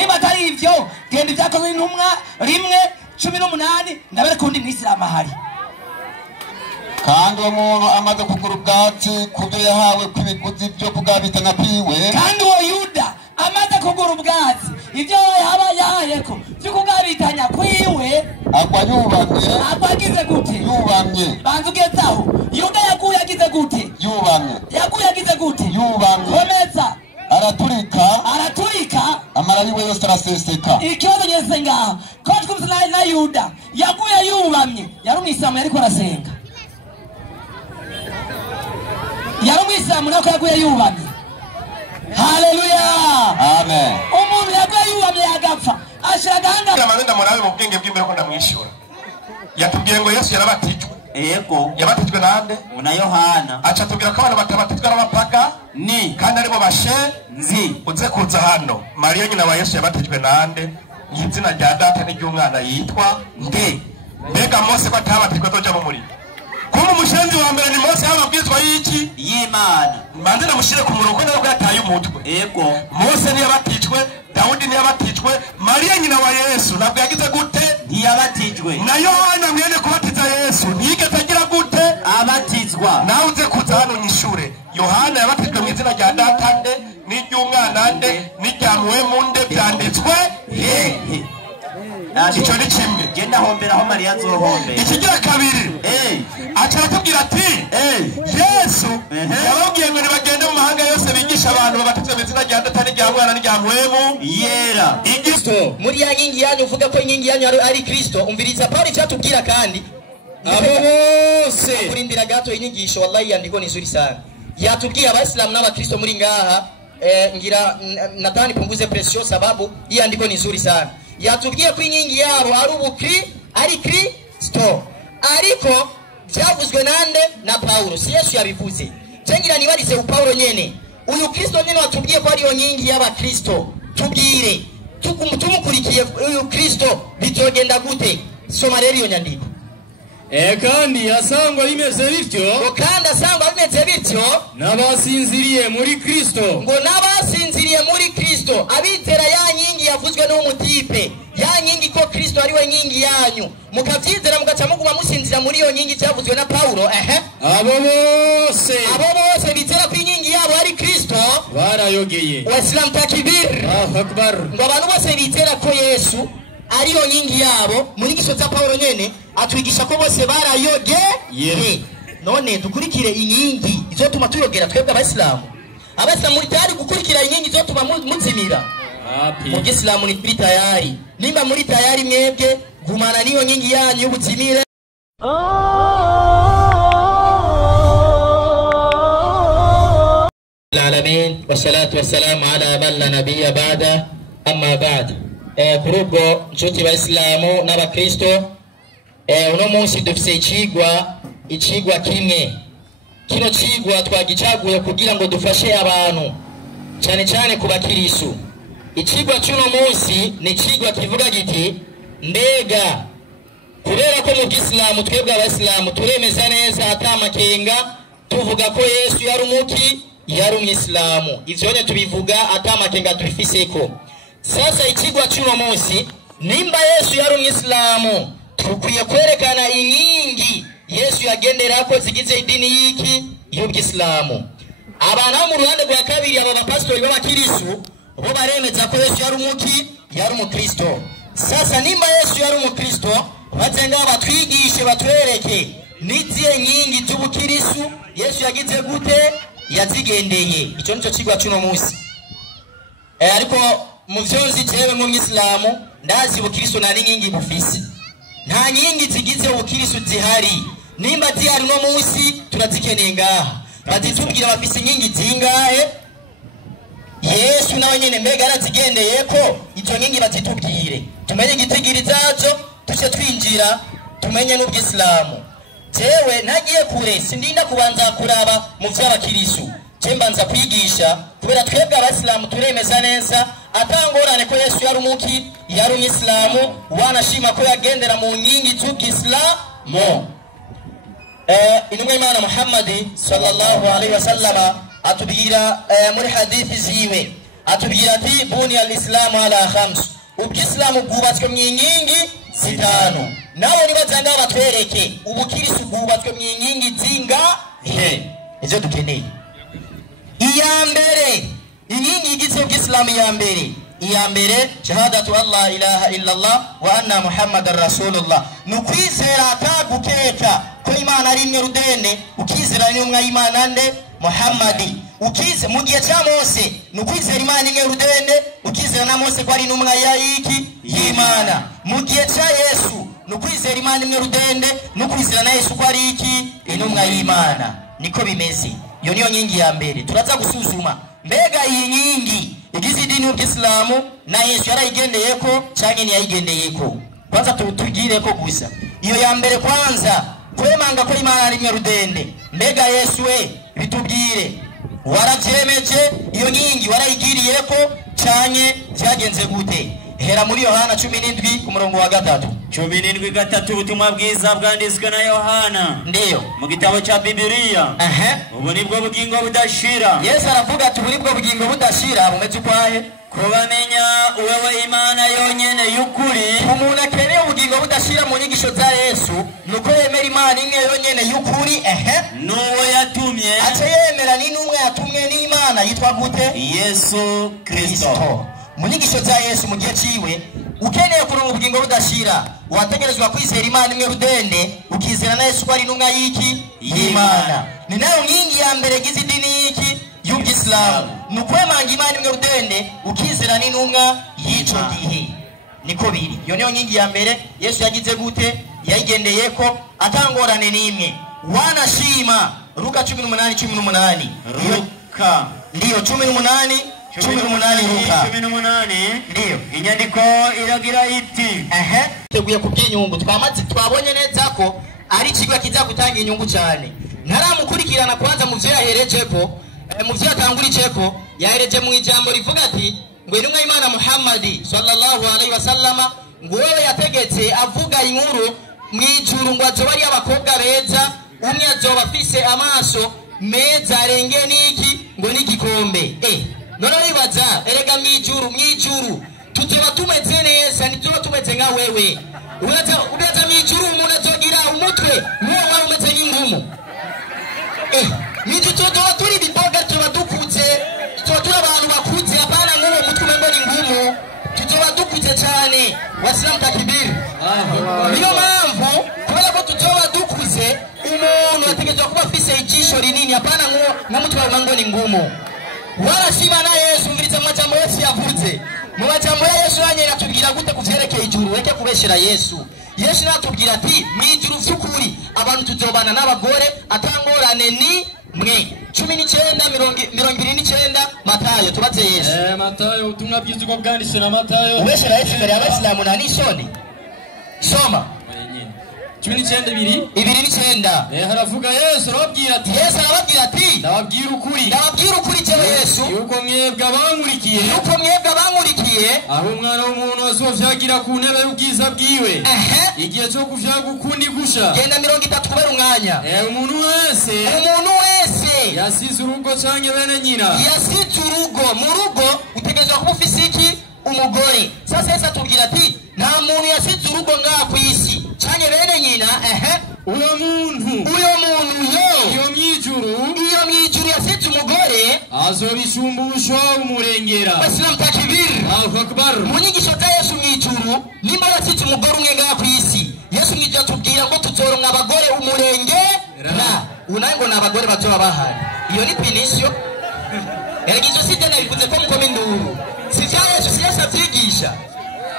niba atari ivyo genda ibyakozwe n'intumwa 1:18 ndabere kundi mw'Isilamu ahari. kandi umuntu amaze kugura ubwatsi kubyo yahawe kw'ibiguzi byo kugabitana kwiwe, kandi uwo Yuda amaze kugura ubwatsi ibyo yahayeko byo kugabitanya kwiwe agwa yubamye. agize gute? Yubamye. banza ugezaho Yuda yaguye agize gute? Yubamye. yaguye agize gute? Yubamye. komeza. araturika amara yiwe yose araseseka. ikibazo nyese ngaho ko twumvise na Yuda yaguye yubamye, yari umwisilamu yariko arasenga, yari umwisilamu nako yaguye yubamye. Haleluya, amen. umuntu yaguye yubamye yagapfa ashira agahanga. Amanda murabe mu bwenge bw'imbere ko ndamwishura. Yatubwiye ngo Yesu yarabatijwe. Yego. Yabatijwe nande? Una Yohana. Acha tubwira ko abantu batabatijwe n'abapaga ni kandi aribo bashe nzi. Uze kuza hano. Mariya nyina wa Yesu yabatijwe nande? Izina rya data n'iry'umwana yitwa nde? Mbega Mose ko atabatijwe toja mu muri. Kuma umushenzi wa mbere ni Mose yababwizwa y'iki? Y'Imana. Mbanze namushire ku murongo nako yataye umutwe. Yego. Mose ni yabatijwe, Daudi ni yabatijwe, Mariya nyina wa Yesu nabwo yagize gute? Ntiyabatijwe. Na Yohana mwene kubatiza Yesu nigeze agira gute? Abatizwa. Nawe uze kuza hano nyishure. Yohana yabatijwe mu izina rya data nde, n'iry'umwana nde, n'iryamuwemu nde byanditswe hehe? Ico ni kimwe. Genda hombera aho Mariya azohombe. Ikigira kabiri. Aca aratubwira ati Yesu yababwiye ngo nibagende mu mahanga yose bigisha abantu babatizwe mu izina rya data n'iryamuwemu n'iryamuwemu yera. Kristo muri ya nyingi yanyu uvuga ko nyingi yanyu ari Kristo. Umviriza Paulo cyatubwira kandi abo bose kurindira gato inyigisho wallahi yandiko nizuri sana. Yatubwiye abayisilamu n'abakristo muri ngaha ngira natani punguze pression sababu hii andiko nizuri sana. Yatubwiye ko inkingi yabo ari Kristo, ariko byavuzwe nande? Na Paulo. Si Yesu yabivuze. Cengira nibarize Paulo nyene uyu Kristo nyene watubwiye ko ari yo nyingi y'abakristo. Tubwire tumukurikiye uyu Kristo bitogenda gute? Soma rero iyo nyandiko. Kandi asangwa bimeze bityo, kandi asangwa bimeze bityo n'abasinziriye muri Kristo, ngo n'abasinziriye muri Kristo abitera ya nyingi yavuzwe n'umutipe, ya nyingi ko Kristo ari we nyingi yanyu, mukavyizera mugaca muguma musinzira muri iyo nyingi cyavuzwe na Paulo. abo bose bizera ko inyingi yabo ari Kristo barayogeye. Waislamu takbir, Allahu akbar. ngo abantu bose bizera ko Yesu ariyo nyingi yabo. Mu nyigisho za Paulo nyene atwigisha ko bose barayogeye. None dukurikire inyingi izotuma tuyogera twebwe abayisilamu. Abayisilamu muri tayari gukurikira inyingi izotuma muzimira. Mu Isilamu ni tayari. Nimba muri tayari mwebwe gumana niyo nyingi yanyu y'ubuzimire. Alamin wassalatu wassalamu ala man la nabiyya ba'da, amma ba'd. Kurugo nshuti bayisilamu n'abakristo, uno munsi dufise icigwa kimwe. Kino cigwa twagicaguye kugira ngo dufashe abantu cyane cyane kubakirisu. Icigwa cy'uno munsi ni cigwa kivuga giti mbega kubera ko mu Isilamu twebwe abayisilamu turemeza neza atamakenga tuvuga ko Yesu yari umwisilamu. Ivyo ne tubivuga atamakenga tubifiseko. Sasa icigwa cy'uno munsi nimba Yesu yari umwisilamu tukwiye kwerekana inkingi Yesu yagenderako zigize idini yiki y'ubwisilamu. Abana mu ruhande rwa kabiri aba bapastori b'abakirisu bo baremeza ko Yesu yari umukristo. Sasa nimba Yesu yari umukristo bazenga batwigishe batwereke niziye nyingi z'ubukirisu Yesu yagize gute yazigendeye. Ico nico cigwa cy'uno munsi. Ariko mu vyonzi jewe mu Islamu ndazi ubukirisu nari nyingi bufise. Nta nyingi zigize ubukirisu zihari. Nimba zihari no munsi turazikeneye ngaha. Bazitubwira bafise nyingi zingahe? Yesu nawe nyene mbega arazigendeye ko izo nyingi bazitubwire. Tumenye igitigiri zazo tuce twinjira tumenye n'ubw'islamu. Jewe nagiye kure sindinda kubanza kuraba mu vy'abakirisu. Mbanza kwigisha kubera twebwe abasilamu turemeza neza atangorane ko Yesu yari umwisilamu wanashima ko yagendera mu nyingi z'ubwisilamu. Intumwa y'Imana Muhammad sallallahu alaihi wasallam atubwira muri hadithi ziwe atubwira ati buni al-islamu ala khams, ubw'islamu bwubatswe mu nkingi zitanu. Nawe nibazanga batwereke ubukirisi bwubatswe mu nkingi zingahe? Izo dukeneye. Iya mbere, inkingi igize ubw'islamu iya mbere shahadatu Allah ilaha illallah wa anna muhammadar rasulullah, nukwizera atagukeka ko Imana ari imwe rudende, ukizera n'umwe Imana nde Muhammadi. Ukize mu gihe cya Mose nukwizera Imana imwe rudende, ukizera na Mose ko ari n'umwe y'Imana. Mu gihe cya Yesu nukwizera Imana imwe rudende, nukwizera na Yesu ko ari intumwa y'Imana. Niko bimeze. Iyo niyo nkingi ya mbere. Turaza gusuzuma mbega iyi nkingi igize idini y'Islamu na Yesu yarayigendeyeko cyangwa ntiyayigendeyeko. Kwanza tugireko gusa iyo ya mbere, kwanza kwemanga ko Imana ari imwe rudende. Mbega Yesu we bitubwire, warabyemeje iyo nkingi warayigiriyeko cyane byagenze gute? Hera muri Yohana 17 ku murongo wa 3. 17:3 ubutumwa bwiza bwanditswe na Yohana. Ndiyo mu gitabo cya Bibiliya. Ubu nibwo bugingo budashira. Yesu aravuga ati ubu nibwo bugingo budashira. Bumeze kwahe? Kubamenya wewe Imana yonyene y'ukuri. Umuntu akeneye ubugingo budashira mu nyigisho za Yesu nuko yemera Imana imwe yonyene y'ukuri. N'uwo yatumye. Ate yemera ni n'umwe yatumwe n'Imana yitwa gute? Yesu Kristo. Mu nyigisho za Yesu mu gihe ciwe, ukeneye kuronka ubugingo budashira wategerezwa kwizera Imana imwe rudende, ukizera na Yesu ko ari n'umwe y'Imana. Ni nayo nkingi ya mbere gize idini y'Islamu, nukwemanga Imana imwe rudende, ukizera ni n'umwe y'ico gihe. Niko biri. Iyo niyo nkingi ya mbere Yesu yagize gute? Yayigendeyeko atangorane n'imwe. Wanashima Luka 18:18. Luka ndiyo 18 Luka 18. Ndiyo inyandiko iragira iti teguye kubyinyungu. Twabonye neza ko ari kigo kiza gutanga inyungu cyane. Ntaramukurikirana kwanza mu byo yaherejeko, mu byo yatanguriceko yahereje mu ijambo rivuga ati ngo intumwa y'Imana Muhammadi sallallahu alaihi wasallama ngo wewe yategetse avuga inkuru mu ijuru ngo azoba ari abakobwa beza, umwe azoba afise amaso meza arenge niki ngo n'igikombe. None ribaza erega mu ijuru tuzoba tumeze neza, ntituba tumeze nka wewe. Ubaza mu ijuru umuntu azogira umutwe n'uwo wari umeze nk'ingumu. Niji tuzoba turi biboga, tuzoba dukuze, tuzoba turi abantu bakuze, apana nk'uwo mutwe umengo ni ngumu. Tuzoba dukuze cyane. Wasilamu takbir. Niyo mpamvu kubera ko tuzoba dukuze, umuntu ategerezwa kuba afise ijisho rinini, apana nk'umutwe umengo ni ngumu. Warashima na Yesu, umviriza amajambo Yesu yavuze. Mu majambo ya Yesu yanyera tubwira gute kuvyerekeye ijuru, reke kubeshera Yesu. Yesu natubwira ati mu ijuru vy'ukuri abantu tuzobana n'abagore atangorane ni mwe. 19:29 Matayo. Tubaze Yesu. Matayo ubutumwa bwiza bwo bwanditse na Matayo. Ubeshera Yesu imbere y'Abasilamu na nisoni. Soma 19:29. Haravuga Yesu arababwira ati, ndababwira ukuri cyewe Yesu, yuko mwebwe abankurikiye aho umwana w'umuntu azovyagira ku ntebe y'ubwiza bwiwe igihe cyo kuvyaga ukundi gusha. Genda 30 kubera umwanya. Umuntu wese yasize urugo canke bene nyina. Yasize urugo. Mu rugo utegerezwa kuba ufise iki? Umugore. Sasa Yesu atubwira ati nta muntu yasize urugo ngaha ku isi canke bene nyina. Uyo muntu iyo mwijuru yasize umugore azobishumbusha umurengera. Wasilamu takbir. Allahu akbar. Mu nyigisho za Yesu mwijuru nimba yasize umugore umwe ngaha ku isi, Yesu ngije atubwira ngo tuzoronka abagore umurengera. Unango na abagore bazoba bahari. Iyo ni pinisho. Eragizo sitena bivuze ko mukome induru. Sivya Yesu siyasa vyigisha.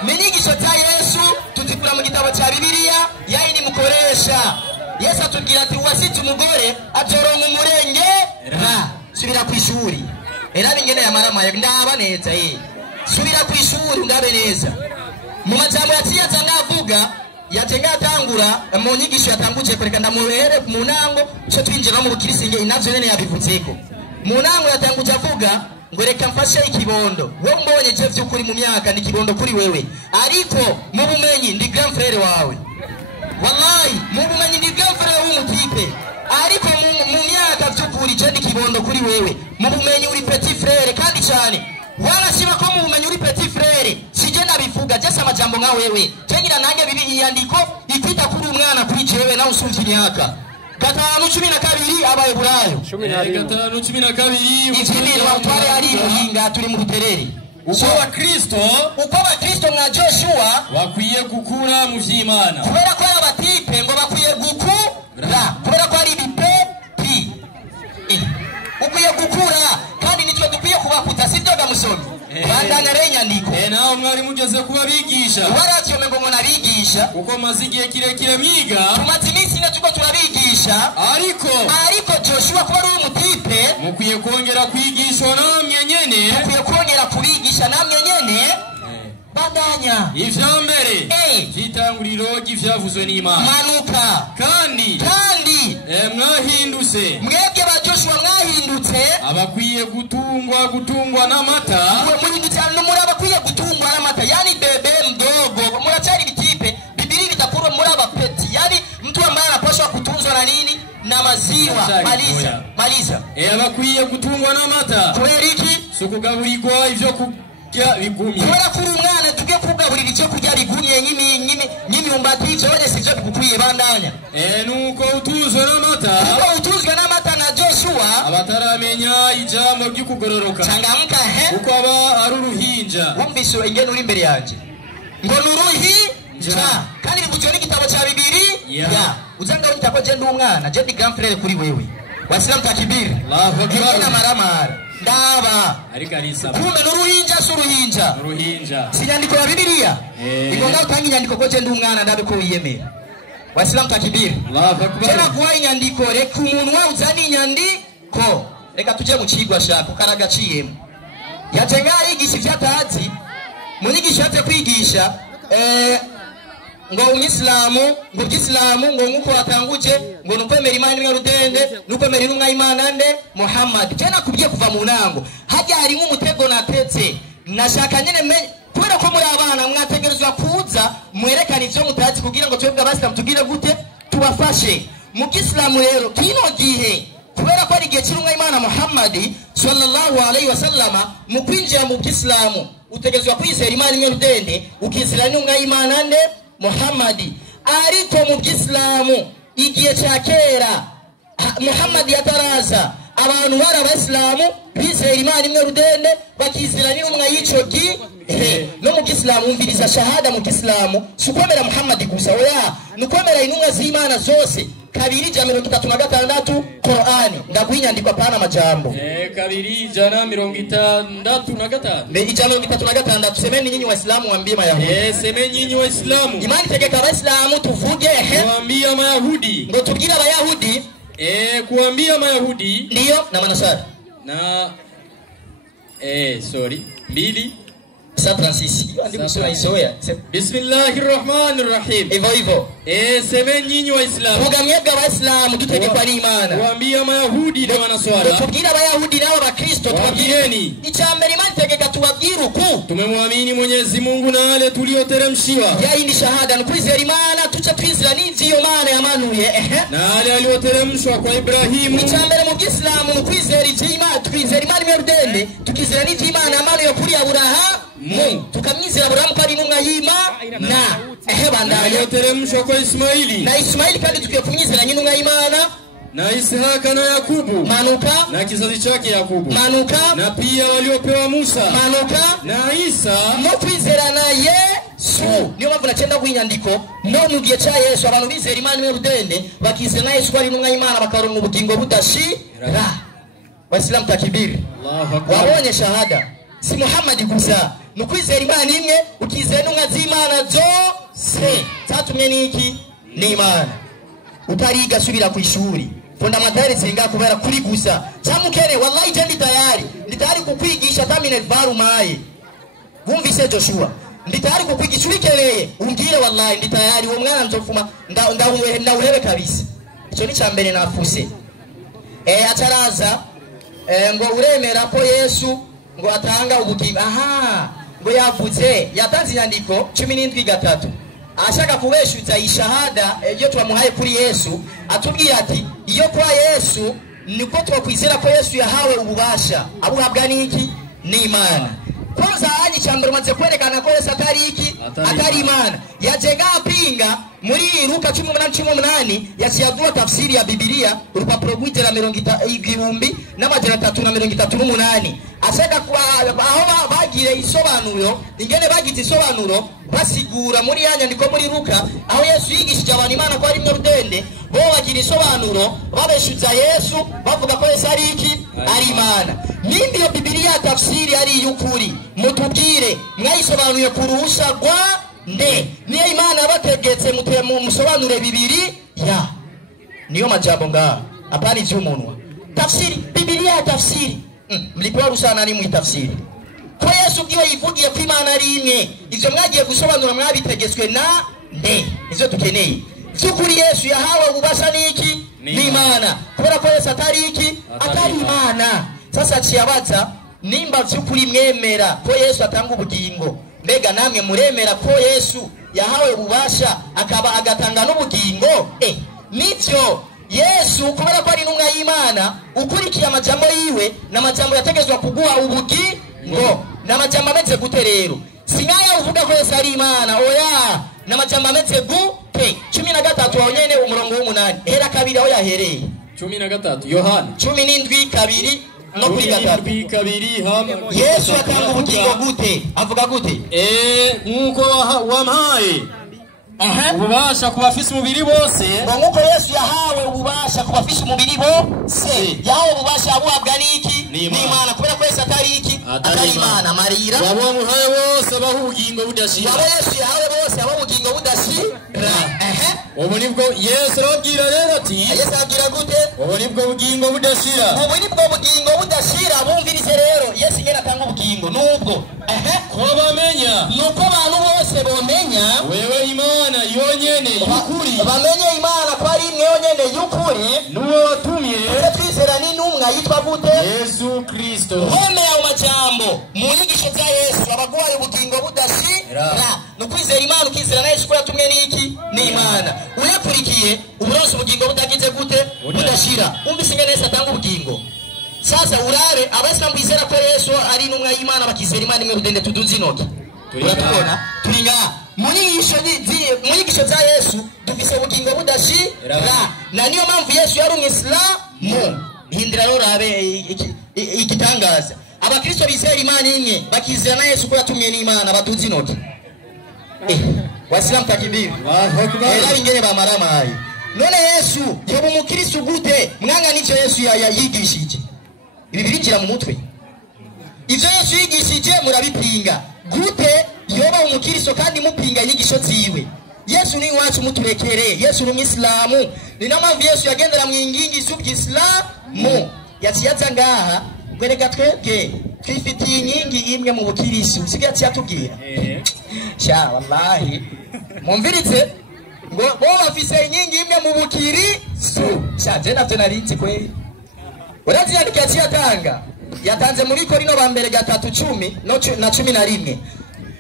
Menyigisho za Yesu tuzikura mu gitabo cya Bibiliya yayini mukoresha. Yesu atubwira ati uwasize umugore azoronka umurengera. Subira ku ishuri. Era bingene yamaramaye ndaba neza subira ku ishuri ndabe neza. Mu majambo yaciyaza ngavuga yatenga atangura mu nyigisho yatanguje kureka ndamuhere mu nango cyo twinjira mu bukirisinge inavyo nene yabivutseko. Mu nango yatanguje avuga ngo reka mfashe ikibondo. Wo mbonye je vy'ukuri mu myaka ni kibondo kuri wewe, ariko mu bumenyi ndi grand frère wawe. Wallahi mu bumenyi ndi grand frère w'umutipe, ariko mu myaka vy'ukuri je ndi kibondo kuri wewe. Mu bumenyi uri petit frère kandi cyane. Wanashima ko mu bumenyi uri petit frère sije ndabivuga jese amajambo nka wewe tengira nange bibi iyandiko ikwita kuri umwana kuri jewe na usumvye imyaka 5:12 abaye burayo 5:12 ikindi watware ari muhinga turi mu butereri uko abakristo nka Joshua bakwiye gukura mu vy'Imana kubera ko abatipe ngo bakwiye gukura kubera ko ari bipepi ukwiye gukura kandi nitwe dukwiye kubakuta sibyo gamusomi bandana renyandiko naho mwari mugeze kuba bigisha waracyome ngo nabigisha uko mazigiye kirekire mwiga tumaze iminsi ne tuko turabigisha ariko Joshua kuba ari umutipe mukwiye kongera kwigisha namwe nyene mukwiye kongera kubigisha namwe nyene bandanya ivyambere kitanguriro givyavuzwe n'Imana manuka kandi mwahindutse mwebwe ba Joshua mwahindutse abakwiye gutungwa n'amata muhindutse muri abakwiye gutungwa n'amata yani bebe mdogo murachari bitipe bibiri bitakuru muri abapeti yani mtu ambaye anapaswa kutunzwa na nini na maziwa maliza abakwiye gutungwa n'amata kubera iki sukugaburirwa ivyo kurya bigumye kubera kuri umwana tuge kugaburira icyo kurya bigumye nyimyumbati icyo wese sivyo bigukwiye bandanya nuko utuzwe n'amata na Joshua abataramenya ijambo ry'ukugororoka changamka uko aba ari uruhinja wumvise ingene uri imbere yanje ngo nuruhinja kandi bigujwe n'igitabo cya Bibiliya uzanga witako je ndumwana je ndi grand frère kuri wewe wasilamu takibiri na maramara ndaba ariko arisa kumbe nuruhinja sinyandiko ya Bibiliya igonga utanga inyandiko ko je ndumwana ndabe ko wiyemera wasilamu takibiri tena kuwa inyandiko reka umuntu wawuzani inyandiko reka tuje mu kigwa shaka karagaciyemo yatenga yigisha ivyatazi munyigisha ate kwigisha ngo Isilamu ngo nkuko watanguje ngo nukwemera Imana imwe rudende nukwemera intumwa Imana nde Muhammad tena kubye kuva mu nango hajya hari nk'umutego natetse nashaka nyene kubera ko muri abana mwategerezwa kuza mwerekana ivyo mutazi kugira ngo twebwe abasilamu tugire gute tubafashe mu Isilamu rero kino gihe kubera ko ari gihe cy'intumwa Imana Muhammad sallallahu alaihi wasallama mu kwinjira mu Isilamu utegerezwa kwizera Imana imwe rudende ukizera intumwa Imana nde Muhammad ariko mu Isilamu igihe cya kera Muhammad yataraza abantu bari abasilamu bizera Imana imwe rudende bakizera n'intumwa y'ico no mu Isilamu umviriza shahada mu Isilamu sukomera Muhammad gusa oya nukomera intumwa z'Imana zose 2:36 Qur'ani ndaguhinyandikwa pana amajambo 2:36 2:36 semeni nyinyi waislamu waambie mayahudi semeni nyinyi waislamu imani tegeka waislamu tuvuge kuambia mayahudi ngo tubwira abayahudi kuambia mayahudi ndio na manasara na sorry 2 Bismillahirrahmanirrahim. Hivyo. Semeni nyinyi waislamu. Mugamyega waislamu tutegekwa n'Imana. Kuambia mayahudi na manaswara. Tubwira abayahudi nabo bakristo tubwireni. Icambere Imana tegeka tubabwira uku. Tumemwamini Mwenyezi Mungu na wale tulioteremshiwa. Yayi ni shahada nukwizera Imana tuca twizera n'ivyo Imana yamanuye. Na wale walioteremshwa kwa Ibrahimu. Icambere mu Islamu nukwizera Imana, twizera Imana imwe tukizera n'ivyo Imana yamanuye kuri Abrahamu. Tukamwizera Abrahamu kandi intumwa y'Imana bandanya teremshwa kwa Ismaili na Ismaili kandi tukiye kumwizera n'intumwa y'Imana na Isihaka na Yakubu manuka na kizazi chake Yakubu manuka na pia waliopewa Musa manuka na Isa no kwizera na Yesu niyo mpamvu nacenda kuinyandiko no mu gihe cya Yesu abantu bizera Imana imwe rudende bakizera na Yesu ari intumwa y'Imana bakaronka ubugingo budashira waislamu takibiri Allahu akbar wabonye shahada si Muhammad gusa nukwizera Imana imwe ukizera n'umwa z'Imana zose zatumye niki ni Imana utariga subira ku ishuri fondamentale zinga kubera kuri gusa cyamukere wallahi je ndi tayari kukwigisha tamine varumaye wumvise Joshua ndi tayari kukwigisha ubikereye umbwire wallahi ndi tayari uwo mwana nzofuma ndawuhebe kabisa icyo ni cyambere nafuse ataraza ngo uremera ko Yesu ngo atanga ubugingo ngo yavuze yatanze inyandiko 17:3 ashaka kubeshuza ishahada iyo twamuhaye kuri Yesu atubwira ati iyo kwa Yesu niko twakwizera ko Yesu yahawe ububasha abuhabwa niki ni Imana poza aji chambere maze kwerekana ko Yesu atari iki atari Imana yajega apinga muri Luka 18:18 yasiyadura tafsiri ya Biblia urupapuro rw'ijana 1338 aseka kwa aho bagire isobanuro ingene bagize isobanuro basigura muri yanya ndiko muri Luka aho Yesu yigishije abantu Imana ko ari murudende bo bagira isobanuro babeshuza Yesu bavuga ko Yesu ari iki ari Imana nimbi iyo Biblia tafsiri ari yukuri mutubwire mwayisobanuye kurusha gwa nde niyo Imana yabategetse musobanure bibiri ya niyo majambo ngaha apani cy'umunwa tafsiri Biblia tafsiri mlikuwa rusana ni mu tafsiri ko Yesu bwiwe yivugiye ko Imana ari imwe ivyo mwagiye gusobanura mwabitegetswe na nde ivyo tukeneye cyukuri Yesu yahawe ububasha niki ni Imana kubera ko Yesu atari iki atari Imana sasa ciyabaza nimba cyukuri mwemera ko Yesu atanga ubugingo mbega namwe muremera ko Yesu yahawe ububasha akaba agatanga n'ubugingo nivyo Yesu kubera ko ari numwe y'Imana ukurikiye amajambo yiwe n'amajambo yategezwa kuguha ubugingo n'amajambo ameze gute rero sinaya uvuga ko Yesu ari Imana oya n'amajambo ameze gute 13 wonyene umurongo w'8 hera kabiri aho yahereye 13 Yohana 17:2 no kuri kabiri Yesu atanga ubugingo gute avuga gute nkuko wampaye ububasha kubafise umubiri bose nkuko Yesu yahawe ububasha kubafise umubiri bose yahawe ububasha abuhabwa niki ni Imana kubera ko Yesu atari iki atari Imana marira yabamuhaye bose abaho ubugingo budashira Yesu yahawe bose abaho ubugingo budashira ubu nibwo Yesu arabwira rero ati Yesu abwira gute ubu nibwo bugingo budashira ubu nibwo bugingo budashira bumvirize rero Yesu ngena atanga ubugingo nubwo ko bamenya nuko abantu bose bomenya wewe Imana yonyene y'ukuri bamenye Imana ko ari imwe yonyene y'ukuri nuwo watumye twizera ni numwe yitwa gute Yesu Kristo home ya umajambo mu nyigisho za Yesu abaguhaye ubugingo budashira nukwizera Imana ukizera na Yesu ko yatumwe niki ni Imana uyakurikiye uburonse ubugingo budagize gute budashira umvise ngene Yesu atanga ubugingo sasa urabe abasanga bizera ko Yesu ari numwe y'Imana bakizera Imana imwe rudende tuduzi inoki turatubona turinga muri nyigisho za Yesu dufise ubugingo budashira na niyo mpamvu Yesu yari umwislamu hindira rorabe igitangaza abakristo bizera Imana imwe bakizera na Yesu ko yatumye n'Imana baduzi inoki wasilamu takibiri era ingene bamaramaye none Yesu yoba umukristo gute mwanga n'icyo Yesu yigishije ibi birinjira mu mutwe ivyo Yesu yigishije murabipinga gute yoba umukristo kandi mupinga inyigisho ziwe Yesu ni wacu muturekere Yesu ni Umislamu ni nampamvu Yesu yagendera mu ingingi z'ubw'islamu yaciyaza ngaha gwereka twebwe twifitiye inkingi imwe mu bukirisi usigaye cyatubwira sha wallahi mumvirize ngo bo bafise inkingi imwe mu bukirisi sha je navyo narinzi kweli urazi yandika cyatanga yatanze muri Korino ba mbere 3:10 na 11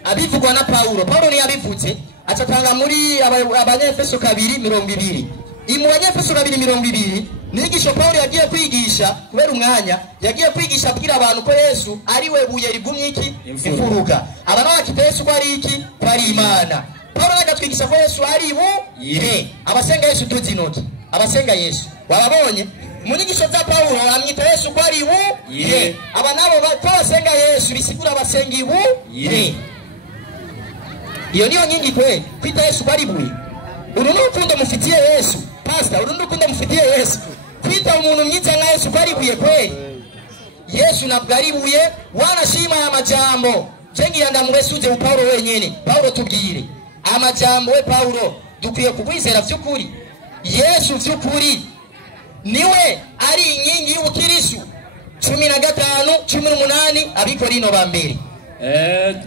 abivugwa na Paulo ni yabivuze atatanga muri abanyefeso 2:20 mu banyefeso 2:20 nigisho Paulo yagiye kwigisha kubera umwanya yagiye kwigisha abwira abantu ko Yesu ari we buye rigumye iki imfuruka abana bakite Yesu ko ari iki ko ari Imana Paulo agatwigisha ko Yesu ari abasenga Yesu tuzi inoti abasenga Yesu wababonye mu nyigisho za Paulo amwita Yesu ko ari aba nabo basenga Yesu bisigura abasenga iyo niyo nyingi kwe kwita Yesu ko ari buye uru n'urukundo mufitiye Yesu pastor uru n'urukundo mufitiye Yesu kwita umuntu mwiza nka Yesu ko ari buye kwe Yesu nabwo ari buye wanashima ya majambo cengira ndamubesuje Paulo wenyene Paulo tubwire amajambo we Paulo dukwiye kukwizera vy'ukuri Yesu vy'ukuri niwe ari inkingi y'ubukirisu 15:18 abikorino ba mbere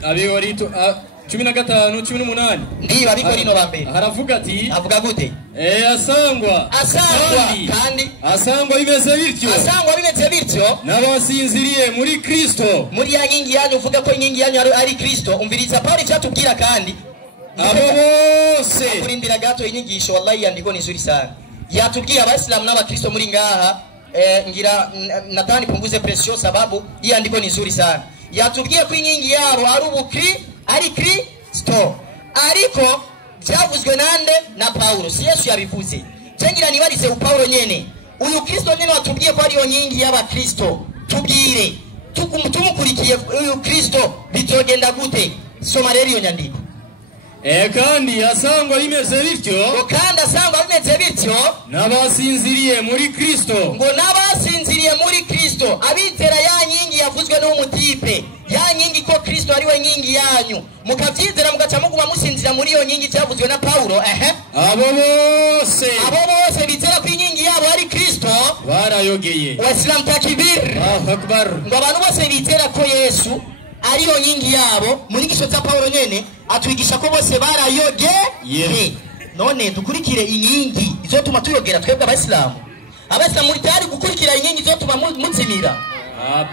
abikorito 15:18 ndiba abikorino ba mbere haravuga ati avuga gute asangwa kandi asangwa bimeze bityo n'abasinziriye muri Kristo muri ya nkingi yanyu uvuga ko inkingi yanyu ari Kristo umviriza Paulo cyatubwira kandi abo bose kurindira gato inyigisho wallahi yandiko nizuri sana yatubwiye abaislamu n'abakristo muri ngaha ngira natani punguze presio sababu hii andiko ni nzuri sana yatubwiye ko inkingi yabo ari Kristo. Ariko byavuzwe nande? Na Paulo. Si Yesu yabivuze. Cengira nibarize Paulo nyene. Uyu Kristo nyene watubwiye ko ari yo nkingi y'aba Kristo. Tubwire. Tumukurikiye uyu Kristo bitogenda gute? Soma rero iyo nyandiko. Kandi asangwa bimeze bityo. Kandi asangwa bimeze bityo. N'abasinziriye muri Kristo. Ngo n'abasinziriye muri Kristo. Abizera ya nyingi yavuzwe n'umutipe. Ya nyingi ko Kristo ari we nyingi yanyu. Mukavyizera mugaca muguma musinzira muri iyo nyingi cyavuzwe na Paulo. Abo bose bizera ko inyingi yabo ari Kristo barayogeye. Waislamu takbir. Allahu akbar. Ngo abantu bose bizera ko Yesu ari yo nyingi yabo. Muri gisho cya Paulo nyene atwigisha ko bose barayogeye. None dukurikire inyingi izo tuma tuyogera twebwe abayisilamu. Abayisilamu muri tayari gukurikira inyingi izo tuma muzimira.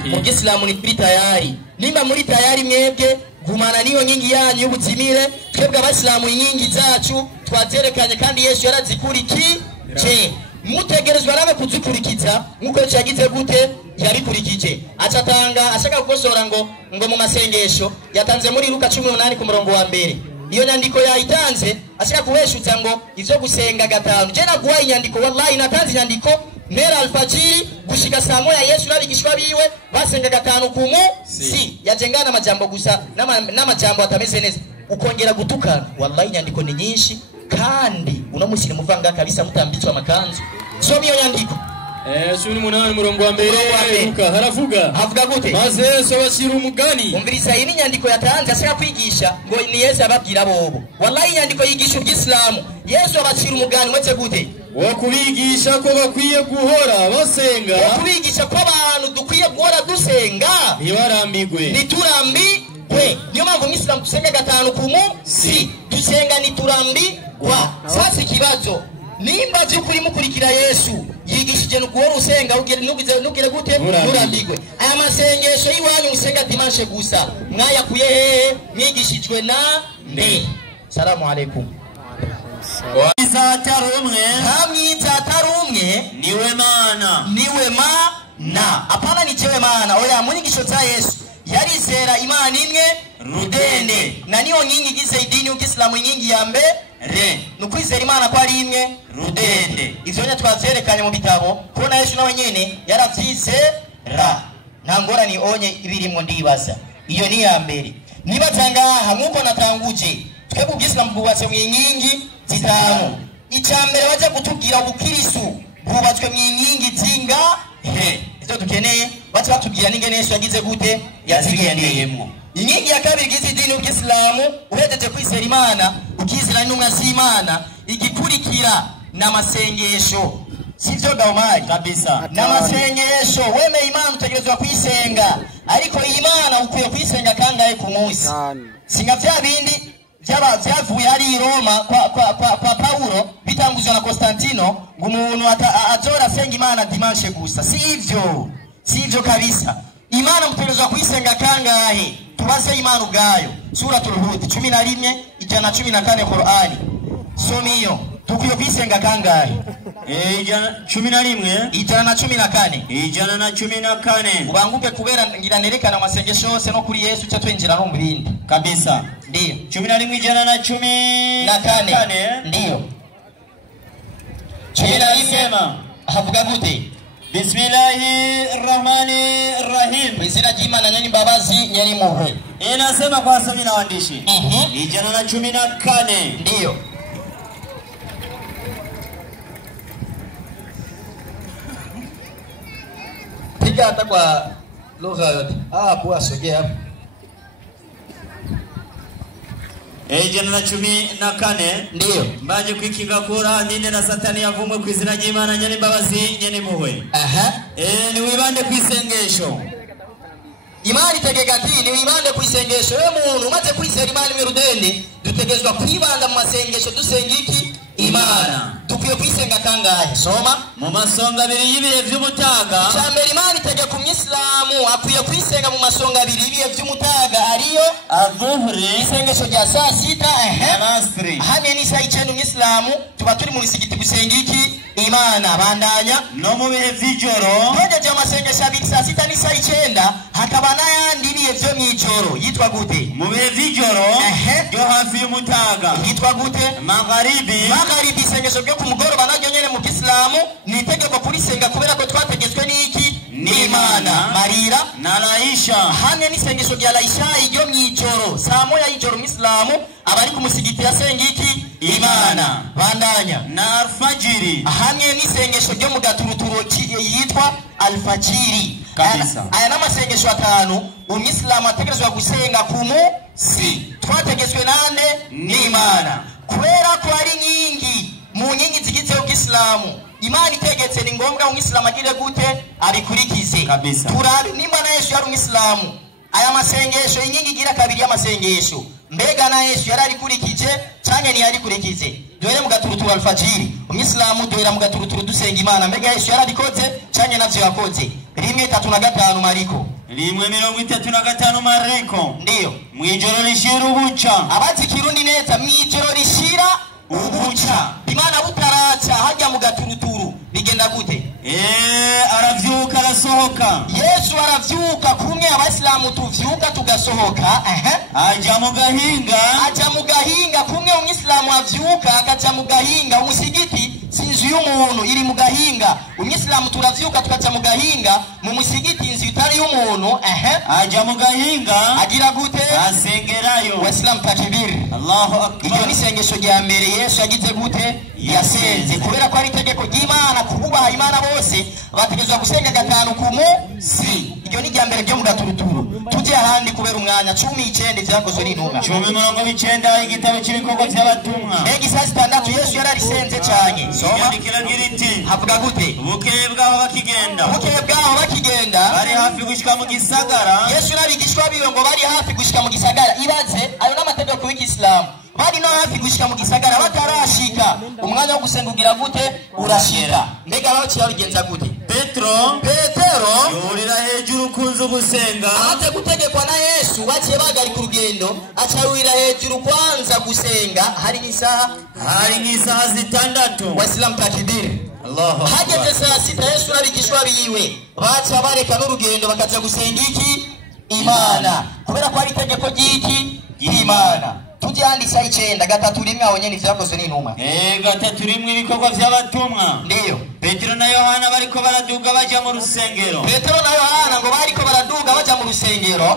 Mu Isilamu ni tayari. Nimba muri tayari mwebwe gumana niyo nyingi yanyu y'ubuzimire. Twebwe abayisilamu inyingi zacu twazerekanye kandi Yesu yarazikurikije. Mutegerezwa nawe kuzikurikiza nkuko cyagize gute yabikurikije. Acatanga ashaka gukosora ngo mu masengesho yatanze muri Luka 18 ku murongo wa mbere. Iyo nyandiko yayitanze ashaka kuweshuza ngo ivyo gusenga gatanu. Je naguha inyandiko wallahi natanze inyandiko mpera alfajiri gushika saa moya Yesu n'abigishwa biwe basenga gatanu ku munsi. Yajengana amajambo gusa n'amajambo atameze neza. Ukongera gutukana wallahi inyandiko ni nyinshi kandi unamushyira muvanga kabisa mutambitswe amakanzu. Soma iyo nyandiko. 18 murongo wa mbere Luka havuga gute? Maze Yesu abashyira umugani. Umviriza iyi nyandiko yatanze ashaka kwigisha ngo ni Yesu ababwira bobo. Wallahi inyandiko yigisha ubw'Islamu. Yesu abashyira umugani wetse gute? Wo kubigisha ko bakwiye guhora basenga. Wo kubigisha ko abantu dukwiye guhora dusenga. Ntibarambigwe. Niturambigwe. Niyo mpamvu mu Islam dusenga gatanu ku munsi. Dusenga niturambigwa. Sasa ikibazo nimba byukuri mukurikira Yesu yigishije nuguhora usenga nugire gute? Nurambigwe. Aya masengesho yiwanyu usenga dimanche gusa mwayakuye hehe? Mwigishijwe na nde? Salamu alaikum. Hamyiza atarumwe niwe mana. Apana ni jewe mana. Oya munyigisho za Yesu yarizera Imana imwe rudende. Na niyo nyingi gize idini y'Islamu nyingi ya mbere. Nukwizera Imana kwa ari imwe rudende. Ivyo nya twazerekanye mu bitabo ko na Yesu nawe nyene yaravyizera. Nta ngorane onye ibirimwo ndibaza. Iyo ni ya mbere. Nibatangaha nkuko natanguje twebwe ubw'Islamu bwubatse mu nyingi zitanu. Icambere baje kutubwira ubukirisu bwubatswe mu nyingi zingahe? Ivyo dukeneye baje batubwira n'ingene Yesu yagize gute yazigendeyemo. Inkingi ya kabiri gize idini y'Islamu uhejeje kwizera Imana ukizera n'umwa z'Imana igikurikira n'amasengesho. Sivyo daumari kabisa. N'amasengesho weme Imana utegerezwa kwisenga. Ariko Imana ukwiye kwisenga kangahe ku munsi? Singa vya bindi vyavuye ari Roma kwa Paulo bitanguzwa na Konstantino ngo umuntu azora senga Imana dimanche gusa. Sivyo kabisa. Imana mutegerezwa kwisenga kangahe? Tubaze Imana ubwayo. Suratul Hud 11:114 Qur'ani. Somiyo tukwiye kwisenga kangahe? 11:14 ubanguke kubera ngira nerekana amasengesho yose no kuri Yesu cyo twinjira no mubindi kabisa. Ndio 11:14 ndio. Inasema havuga gute? Bismillahirrahmanirrahim. Bizina jimana nyani babazi nyani muhe. Inasema kwa sababu na waandishi 11:14 ndio. Piga hata kwa lugha yote. Kwa sogea hapo. 11:14 ndio. Mbaje kwikinga kura ninde na satani yavumwe kwizina ry'Imana nyane mbabazi nyane muhwe. Ni wibande kwisengesho. Imana itegeka ati ni wibande kwisengesho. Muntu umaze kwizera Imana imirudende dutegezwa kwibanda mu masengesho dusenga iki? Imana. Tukwiye kwisenga kangahe? Soma mu masonga abiri y'ibihe by'umutaga. Cyambere Imana itegeka umwisilamu akwiye kwisenga mu masonga abiri y'ibihe by'umutaga ariyo adhuhri, isengesho rya saa sita alasri. Hamwe ni saa 9 umwisilamu tuba turi mu misigiti gusenga iki? Imana. Bandanya. No mu bihe vy'ijoro twegeje amasengesho abiri saa sita n'isaha 9 hakaba n'ayandi bihe vyo mw'ijoro yitwa gute? mu bihe vy'ijoro ryo hafi y'umutaga yitwa gute? magharibi. Isengesho ryo ku mugoroba naryo nyene mu Isilamu ni itegeko kurisenga kubera ko twategetswe n'iki? N'Imana. Marira na Laisha hamwe n'isengesho rya Laisha iryo mw'ijoro saa moya y'ijoro mu Isilamu abari ku musigiti yasenga iki? Imana. Bandanya. na alfajiri hamwe n'isengesho ryo mu gaturuturo yitwa alfajiri. Kabisa. Aya n'amasengesho 5 umwisilamu ategerezwa gusenga ku munsi. Twategetswe nande? N'Imana. Kubera ko ari nyingi mu nyingi zigize Isilamu Imana itegetse ni ngombwa umwisilamu agire gute? Abikurikize. Kabisa. Turabe nimba na Yesu yari umwisilamu aya masengesho inyingi gira kabiri y'amasengesho mbega na Yesu yari arikurikije canke ni yarikurikize? Duhere mu gaturuturo alfajiri umwisilamu duhera mu gaturuturo dusenga Imana mbega Yesu yari arikoze canke navyo yakoze? 1:35 Mariko 1:35 Mariko. Ndiyo. Mwijoro rishira ubuca. Abazi Kirundi neza mwijoro rishira ubuca. Imana butaraca hajya mu gaturuturo bigenda gute? Aravyuka arasohoka. Yesu aravyuka kumwe abasilamu tuvyuka tugasohoka. Aja mu gahinga kumwe umwisilamu avyuka akaja mu gahinga. Umusigiti sinzu y'umuntu iri mu gahinga. Umwisilamu turavyuka tukaja mu gahinga. Mu musigiti inzu itari y'umuntu aja mu gahinga agira gute? Asengerayo. Waislamu takbir. Allahu akbar. Iyo ni sengesho rya mbere Yesu yagize gute? Yasenze. Kubera ko ari itegeko ry'Imana kububaha Imana bose bategezwa gusenga 5 ku munsi. Iyo ni rya mbere ryo mu gaturuturo. Tuje ahandi kubera umwanya 19 vyakozwe n'intumwa. 19 igitabo cy'ibikorwa by'abatumwa. Saa 6 Yesu yararisenze cyane. Soma ikiragira iti havuga gute? Bukeye bwaho bakigenda bari hafi gushika mu gisagara. Yesu n'abigishwa biwe ngo bari hafi gushika mu gisagara. Ibaze ayo n'amategeko y'Isilamu. Bari no hafi gushika mu gisagara batarashika umwanya wo gusenga ugira gute? Urashira. Mbega baho cyabigenza gute? Petero yurira hejuru kunzu gusenga. Ate gutegekwa na Yesu baciye bagari ku rugendo acawira hejuru kwanza gusenga. Hari nk'isaha 6. Waislamu takbir. Allahu akbar. Hageze saa 6 Yesu n'abigishwa biwe baca bareka n'urugendo bakaja gusenga iki? Imana. Kubera ko ari itegeko ry'iki? Imana. Tujyandi saa 9 gatatu rimwe aho nyene vyakozwe n'intumwa. Gatatu rimwe ibikorwa by'abatumwa. Ndiyo. Petero na Yohana bariko baraduga baja mu rusengero. Petero na Yohana ngo bariko baraduga baja mu rusengero.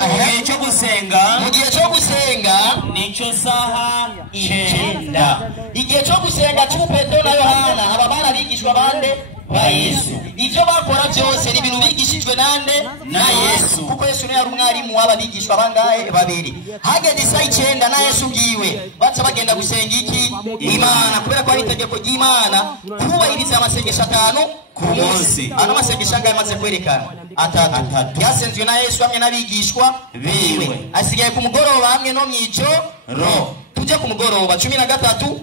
Mu gihe cyo gusenga nico saha 9. Igihe cyo gusenga cyo Petero na Yohana aba barabigishwa bande? Ba Yesu. Ivyo bakora byose ni ibintu bigishijwe nande? Na Yesu. Kuko Yesu yari umwarimu w'ababigishwa bangahe? Babiri. Hageze saa 9 na Yesu giwe baca bagenda gusenga iki? Imana. Kubera ko ari itegeko ry'Imana kubahiriza amasengesho 5 ku munsi. Ano masengesho angahe maze kwerekana? 3. Yasenzwe na Yesu hamwe n'abigishwa biwe. Asigaye ku mugoroba hamwe no mw'ijoro. Tuje ku mugoroba 13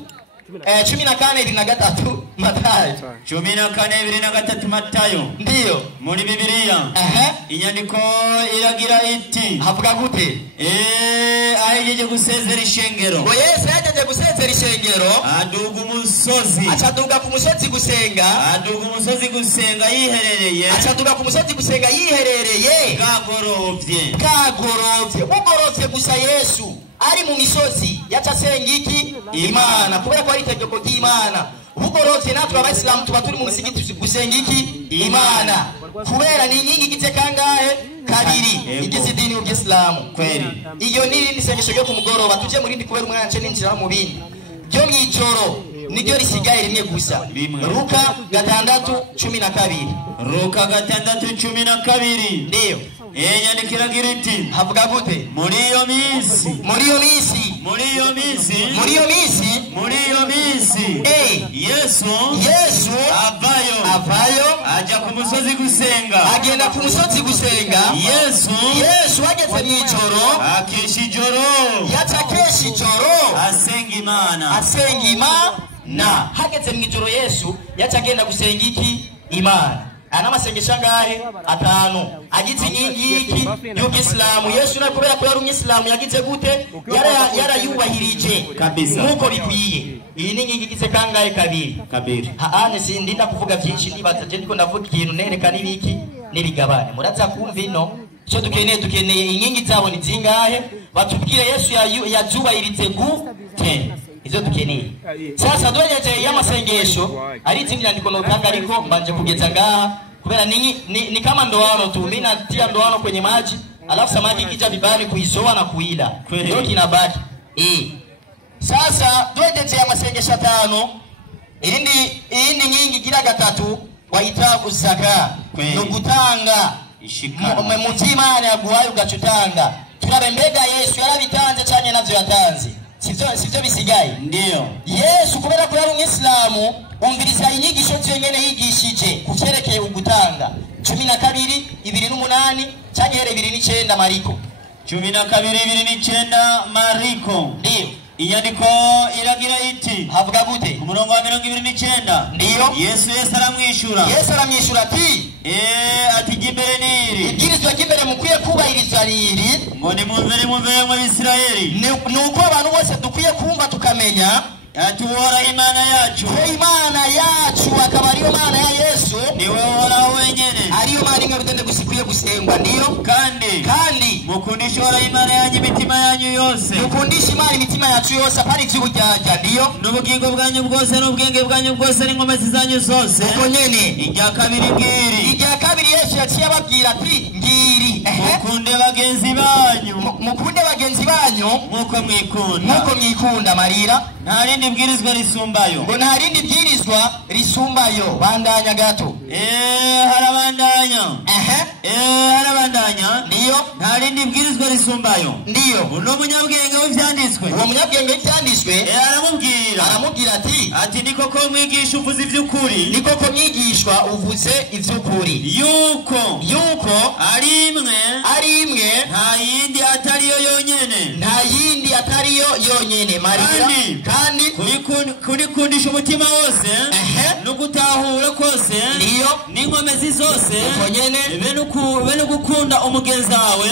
14:23 Matayo. 14:23 Matayo. Ndiyo. Muri Bibiliya. Inyandiko iragira iti havuga gute? Ahejeje gusezera ishengero. Ngo Yesu yajeje gusezera ishengero. Aduga umusozi. Acaduga ku musozi gusenga. Yiherereye. Acaduga ku musozi gusenga yiherereye. Kagorovye. Ugorovye gusa Yesu. Ari mu misozi yacasenga iki? Imana. Kubera ko ari itegeko ry'Imana. Ugorovye natwe abasilamu tuba turi mu musigiti gusenga iki? Imana. Kubera ni nyingi gice kangahe? Kabiri. Igize dini y'Islamu. Kweli. Iyo ni sengesho ryo ku mugoroba tuje muri ndi kubera umwana nce ninjira mu bindi. Byo mw'ijoro niryo risigaye rimwe gusa. Luka 6:12. Luka 6:12. Ndiyo. Inyandikira giriti havuga gute? Muri iyo minsi Yesu avayo aja ku musozi gusenga. Agenda ku musozi gusenga. Yesu ageze mw'ijoro akesha ijoro. Yatakesha ijoro asenga Imana. Hageze mw'ijoro Yesu yacagenda gusenga iki? Imana. anamasengesha ngahe atanu agize inkingi yiki y'Isilamu. Yesu na kubera ko yari umwisilamu yagize gute yarayubahirije kabisa nuko bikwiye. Iyi ni inkingi igize kangahe kabiri. Haane sindinda kuvuga byinshi nibaza je ndiko ndavuga ikintu nerekana ibiki nibigabane. Muraza kumva ino cyo dukeneye inkingi zabo ni zingahe batubwire Yesu yazubahirize gute izo dukeneye. Sasa duhejeje y'amasengesho ari izindi nyandiko notanga ariko mbanje kugeza ngaha kubera ni kama ndoano tu. Mimi natia ndoano kwenye maji alafu samaki kija bibani kuizoa na kuila ndio kinabaki. Sasa duhejeje y'amasengesho 5 indi nyingi gira gatatu wahitaji zaka no gutanga mutima yaguhaye ugacutanga. Turabembega Yesu yarabitanze cyane navyo yatanze sivyo bisigaye. Ndio Yesu kubera ko yari umwisilamu umviriza inyigisho zenyene yigishije kuvyerekeye ugutanga 12:2:8 cyagere 2:9 Mariko 12:2:9 Mariko. Ndio inyandiko iragira iti havuga gute ku murongo wa 29. Ndio Yesu aramwishura ati ati gimbere niri ibwirizwa gimbere mukwiye kubahiriza riri ngo ni mumvere mu Bisirayeli nuko abantu bose dukwiye kumva tukamenya ati uhora Imana yacu akaba ariyo Mana ya Yesu niwe uhora wenyene ariyo Mana imwe rutende gusikwiye gusengwa. Ndio kandi mukundisha uhora Imana yanyu imitima yanyu yose mukundisha Imana imitima yacu yose apari iby'ubujyajya. Ndio n'ubugingo bwanyu bwose n'ubwenge bwanyu bwose n'inkomezi zanyu zose uko nyene. Irya kabiri Yesu yaciye ababwira ati ngiri mukunde bagenzi banyu nkuko mwikunda Marira. nta rindi bwirizwa risumbayo ngo nta rindi bwirizwa risumbayo. Bandanya gato harabandanya ndio nta rindi bwirizwa risumbayo. Ndio uno munyabwenge w'ivyanditswe uwo munyabwenge w'ivyanditswe aramubwira ati ni koko mwigisha uvuze ivy'ukuri ni koko mwigishwa uvuze ivy'ukuri yuko ari imwe nta yindi atariyo yonyene Marira. Kandi kurikundisha umutima wose no gutahura kose n'inkomezi zose bene gukunda umugenzi wawe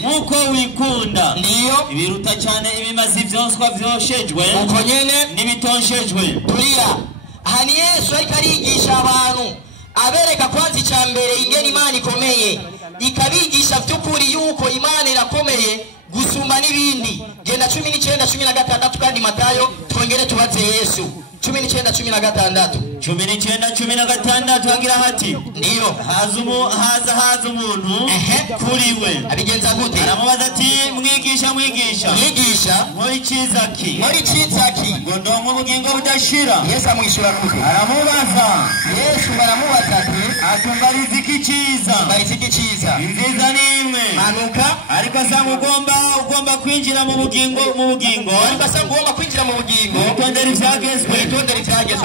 nkuko wikunda. Ndio ibiruta cyane ibimazi vyonswa vyoshejwe uko nyene n'ibitonshejwe. Tulia hani Yesu ariko arigisha abantu abereka kwanza icambere ingene Imana ikomeye ikabigisha vy'ukuri yuko Imana irakomeye gusumba n'ibindi. Genda 19:16 kandi Matayo twongere tubaze Yesu 19:16 agira hati ndio haza umuntu kuri we abigenza gute aramubaza ati mwigisha muri cizaki ngo ndongo ubugingo budashira. Yesu amwishura gute Yesu baramubaza atumbariza iki ciza nziza nimwe manuka ariko asanga ugomba kwinjira mu bugingo ariko asanga ugomba kwinjira mu bugingo utondera ivyagezwe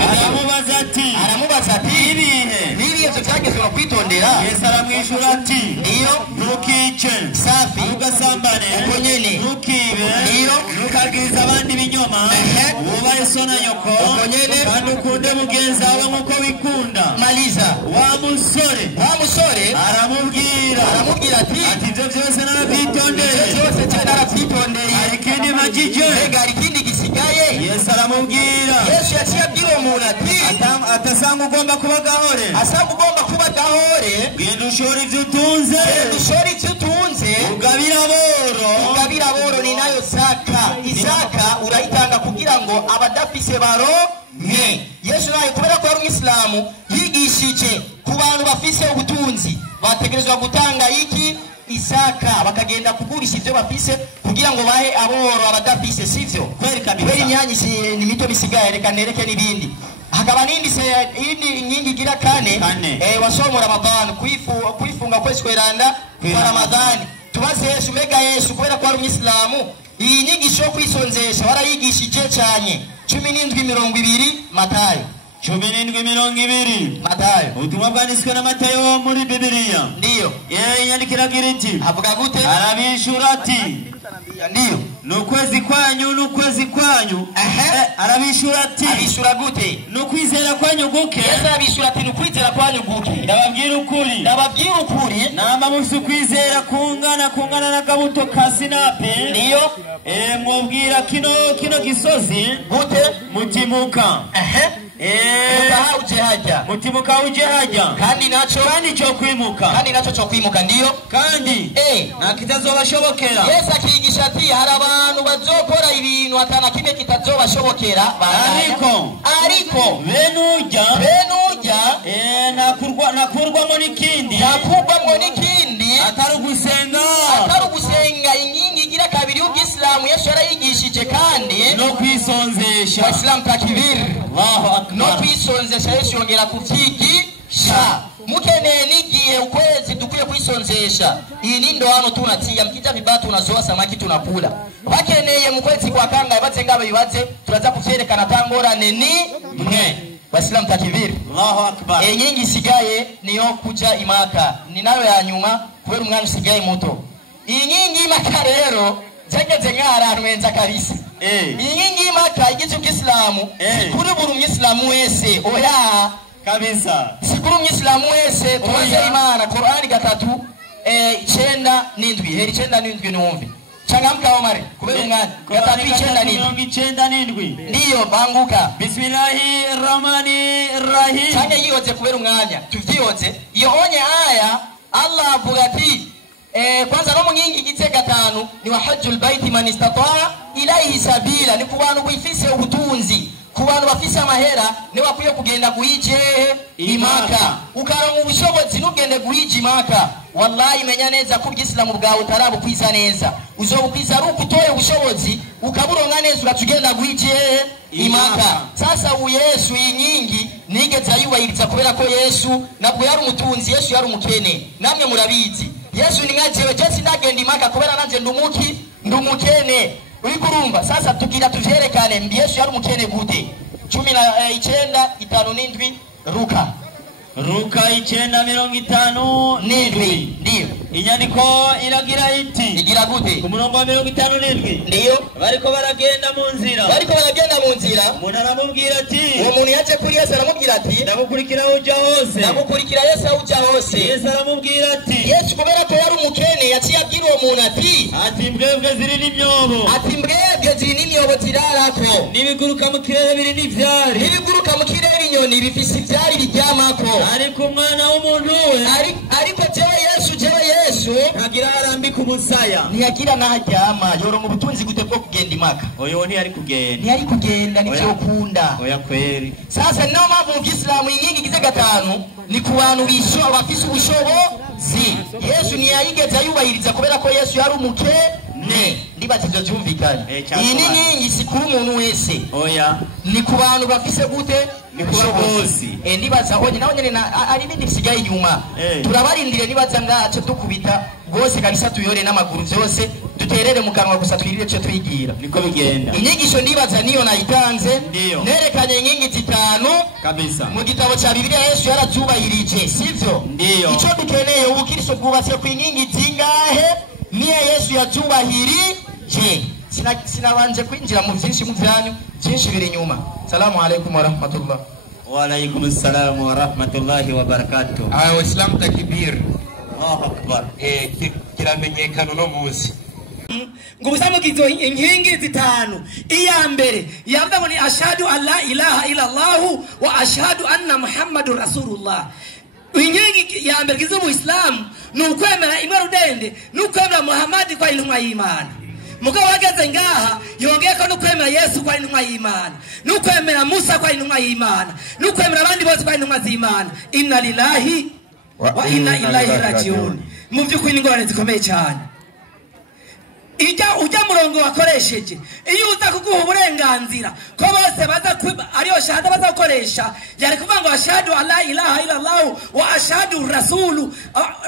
aramubaza ati nibiye byo byagezwe no kwitondera. Yesu aramwishura ati ndio ntukice safi ugasambane uko nyene ntukibe ntukagiriza abandi ibinyoma wubahe so na nyoko uko nyene kandi ukunde mugenzi wawe nkuko wikunda. Maliza wa musore aramubwira ati ibyo byose narabyitondeye hari ikindi magije hari ikindi gisigaye. Yesu aramubwira Yesu yaciye abwira umuntu ati atasanga ugomba kuba gahore genda ushore ibyo utunze ugabira aboro ni nayo zaka urayitanga kugira ngo abadafise baronke. Yesu naye kubera ko ari umwisilamu yigishije ku bantu bafise ubutunzi bategerezwa gutanga isaka bakagenda kugurisha ivyo bafise kugira ngo bahe aboro abadafise sivyo kweli kabisa. Imyanya ni mito bisigaye reka nereke n'ibindi. Hakaba indi nyingi gira kane wasomora Ramadhani kuifunga kwezi kweranda kwa Ramadhani. Tubaze Yesu mega Yesu kubera ko ari umwisilamu iyi nyigisho kwisonzesha warayigishije cyane 17:20 Matayo 17:20 Matayo. Ubutumwa bwanditswe na Matayo muri Bibiliya. Ndio yandikira iti havuga gute arabishura ati ndio Nukwezi kwanyu arabishura ati abishura gute nukwizera kwanyu guke Yesu abishura ati nukwizera kwanyu guke ndababwira ukuri namba mufi kwizera kungana na kabuto kasinape niyo mwobwira kino gisozi gute mutimuka mutimuka uje haja kandi nacho cyo kwimuka ndiyo kandi nakitazobashobokera Yesu akigisha ati hari abantu bazokora ibintu atana kimwe kitazobashobokera ariko benuja nakurwamo n'ikindi atari gusenga inkingi igira kabiri y'Isilamu Yesu yarayigishije kandi no kwisonzesha Waislamu takbir Allahu akbar no kwisonzesha Yesu yongera kuvyigisha mukeneye n'igihe ukwezi dukwiye kwisonzesha iyi ni ndoano tunatia mkija vibatu unazoa samaki tunakula bakeneye mu kwezi kwa kanga batse ngabo bibaze turaza kuvyerekana tangorane ni mwe Waislamu takbir Allahu akbar nyingi sigaye niyo kuja imaka ninayo ya nyuma kubera umwana usigaye muto iyi nyingi imaka rero zageze nk'ahantu henza kabisa iyi nyingi imaka igize Isilamu kuri buri Muislamu wese oya kabisa sikuru Muislamu wese tuwaze Imana Qur'ani 3:9 numve changamka Omar kubera umwana 3:9 ndiyo banguka Bismillahirrahmanirrahim cyane yiyoze kubera umwanya tuvyiyoze iyo onye aya Allah avuga ati kwanza no mungingi gice 5 ni wa hajjul baiti man istata'a ilayhi sabila ni kubantu bifise ubutunzi kubantu bafise amahera ne bakwiye kugenda guhije imaka ukaronka ubushobozi n'ugende guhije imaka wallahi menya neza ko Isilamu bwawe utarabu kwiza neza uzobukwiza ari ukutoye ubushobozi ukaburonka neza uratugenda guhije imaka sasa Yesu inyingi nigeze ayubahiriza kubera ko Yesu nabwo yari umutunzi Yesu yari umukene namwe murabizi Yesu ni nkajewe cyose ndagenda imaka kubera nanje ndumukene uri kurumva sasa tugira tuvyerekane mbi Yesu yari umukene gute 19:57 Luka 9:57 ndiyo inyandiko iragira iti igira gute ku murongo wa 57 ndiyo bariko baragenda mu nzira umuntu aramubwira ati uwo muntu yaje kuri Yesu aramubwira ati ndagukurikira uja hose Yesu aramubwira ati Yesu kubera ko yari umukene yaciye abwira uwo muntu ati mbwebwe ziri n'imyobo zirarako n'ibiguruka mu kirere biri n'ivyari n'ibiguruka mu kirere inyoni bifise ivyari biryamako ariko umwana w'umuntu we ariko jewe Yesu ntagira arambika umusaya ntiyagira naryama yoro mu butunzi gute bwo kugenda imaka oyo ntiyari kugenda nivyo ukunda oya kweri sasa no mavu Isilamu ingingi gize 5 ni ku bantu bisho bafise ubushobozi Yesu ntiyayigeze ayubahiriza kubera ko Yesu yari umukene ndibatije byumvikanye iyi ni nyingi sikuru umuntu wese oya ni ku bantu bafise gute ni kubakozi ndibaza hoje naho nyene ari bindi bisigaye inyuma turabarindire nibaza ngace dukubita gose kabisa tuyore n'amaguru byose duterere mu kanwa gusa twirire cyo twigira niko bigenda inyigisho ndibaza niyo nayitanze nerekanye inkingi 5 kabisa mu gitabo cya Bibiliya Yesu yarazubahirije sivyo ndiyo ico dukeneye ubukristo bwubatse ku inkingi zingahe niye Yesu yatubahirije sinabanje kwinjira mu byinshi mu byanyu byinshi biri nyuma salamu alaykum wa rahmatullah wa alaykum assalam wa rahmatullahi wa barakatuh Islam takbir Allahu akbar kiramenyekana no muzi ngo busamukizo inkingi 5 iya mbere yamba ngo ni ashhadu an la ilaha illa Allah wa ashhadu anna muhammadur rasulullah inkingi ya mbere kizo mu Islam nukwemera imwe rudende nukwemera Muhammad kwa intumwa y'Imana mugabo wageze ngaha yongeye ko nukwemera Yesu kwa intumwa y'Imana nukwemera Musa kwa intumwa y'Imana nukwemera abandi bose kwa intumwa z'Imana inna lillahi wa inna ilaihi rajiun mu byukuri n'ingorane zikomeye cyane ujya murongo wakoresheje iyo uza kuguha uburenganzira ko bose baza ariyo shahada baza gukoresha yari kuvuga ngo ashhadu an la ilaha illa Allah wa ashhadu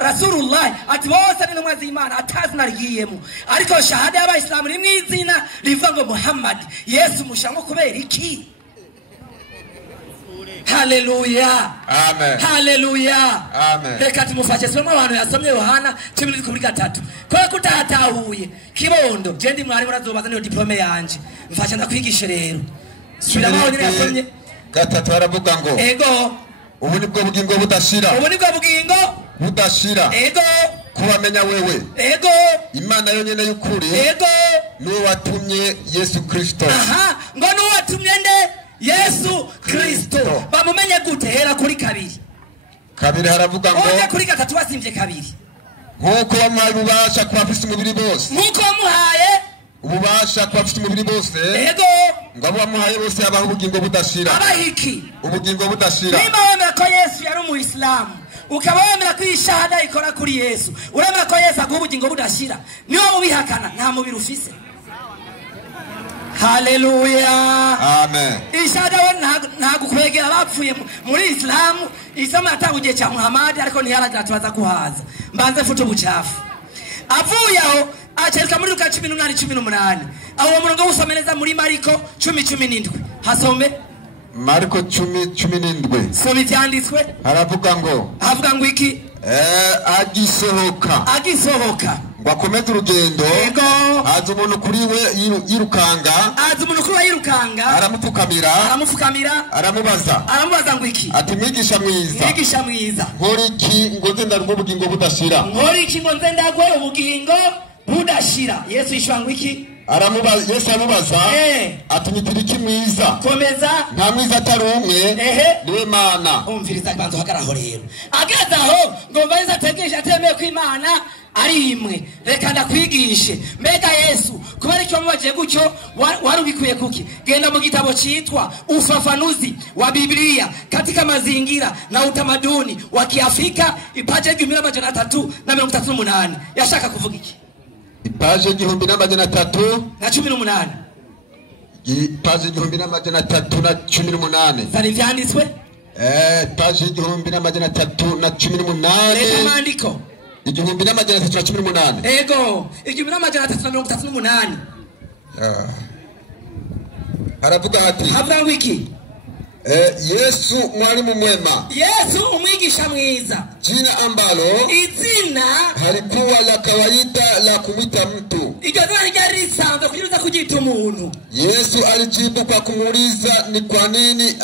rasulullah ati bose ni intumwa z'Imana atazina rigiyemo ariko shahada y'abayisilamu ni mwizina rivuga ngo Muhammad Yesu mushango kubera iki Haleluya. Amen. Haleluya. Amen. Reka tumufashe somo abantu yasomye Yohana 10:3. Kwa kutatahuye kibondo je ndi mwari murazobaza niyo diplome yanje. Mfasha ndakwigisha rero. Subira maho nyine yasomye. Gatatu haravuga ngo Ego. ubu nibwo bugingo budashira. Ubu nibwo bugingo budashira. Ego. Kubamenya wewe. Ego. Imana yonyene y'ukuri. Ego. Niwe watumye Yesu Kristo. Aha, ngo niwe watumye nde? Yesu Kristo. Bamumenye gute? Hera kuri kabiri. Kabiri haravuga ngo oje kuri gatatu basimvye kabiri. Nkuko wamuhaye ububasha ku bafite umubiri bose. Nkuko wamuhaye ububasha ku bafite umubiri bose. Ego. Ngo abo wamuhaye bose abaho ubugingo budashira. Abahiki. Ubugingo budashira. Niba wemera ko Yesu yari umuyisilamu, ukaba wemera ko ishahada ikora kuri Yesu, uremera ko Yesu aguha ubugingo budashira, niwe ubihakana nta mubiri ufise. Haleluya. Amen. Ishahada we ntago kwegera bapfuye muri Islamu, isoma atabugiye cya Muhammad ariko ntiyaragira tubaza kuhaza. Mbanze futo bucafu. Avuye aho acereka muri Luka 10:18. Aho murongo usomereza muri Mariko 10:17. Hasome Mariko 10:17. Somi byanditswe. Haravuga ngo. Havuga ngo iki? Agisohoka. Agisohoka. Ngo akomeze urugendo. Ego. Aza umuntu kuri we yirukanga. Aza umuntu kuri we yirukanga. Aramupfukamira. Aramufukamira. Aramubaza ngo iki? Ati mwigisha mwiza. Mwigisha mwiza. Nkora iki ngo nze ndarwe ubugingo budashira? Nkora iki ngo nze ndarwe ubugingo budashira? Yesu yishwa ngo iki? Yesu aramubaza. Ati nyitira iki mwiza? Komeza. Nta mwiza atari umwe. Niwe Mana. Umviriza bantu hakaraho rero. Ageze aho ngo mbaza ategereje atemeye ko Imana ari imwe. Reka ndakwigishe. Mbega Yesu kubera icyo mubaje gutyo wari ubikuye kuki? Genda mu gitabo cyitwa Ufafanuzi wa Biblia katika mazingira na utamaduni wa Kiafrika ipaje 1338. Yashaka kuvuga iki? Ipaje 1318. Ipaje 1318. Zari vyanditswe? Ipaje 1318. Leta maandiko. 1318. Ego, 1338. Haravuga ati. Havuga wiki. Yesu mwalimu mwema. Yesu umwigisha mwiza. Jina ambalo izina halikuwa la kawaida la kumwita mtu. Iryo zina ryari risanzwe kugira kugita umuntu. Yesu alijibu kwa kumuuliza ni kwa nini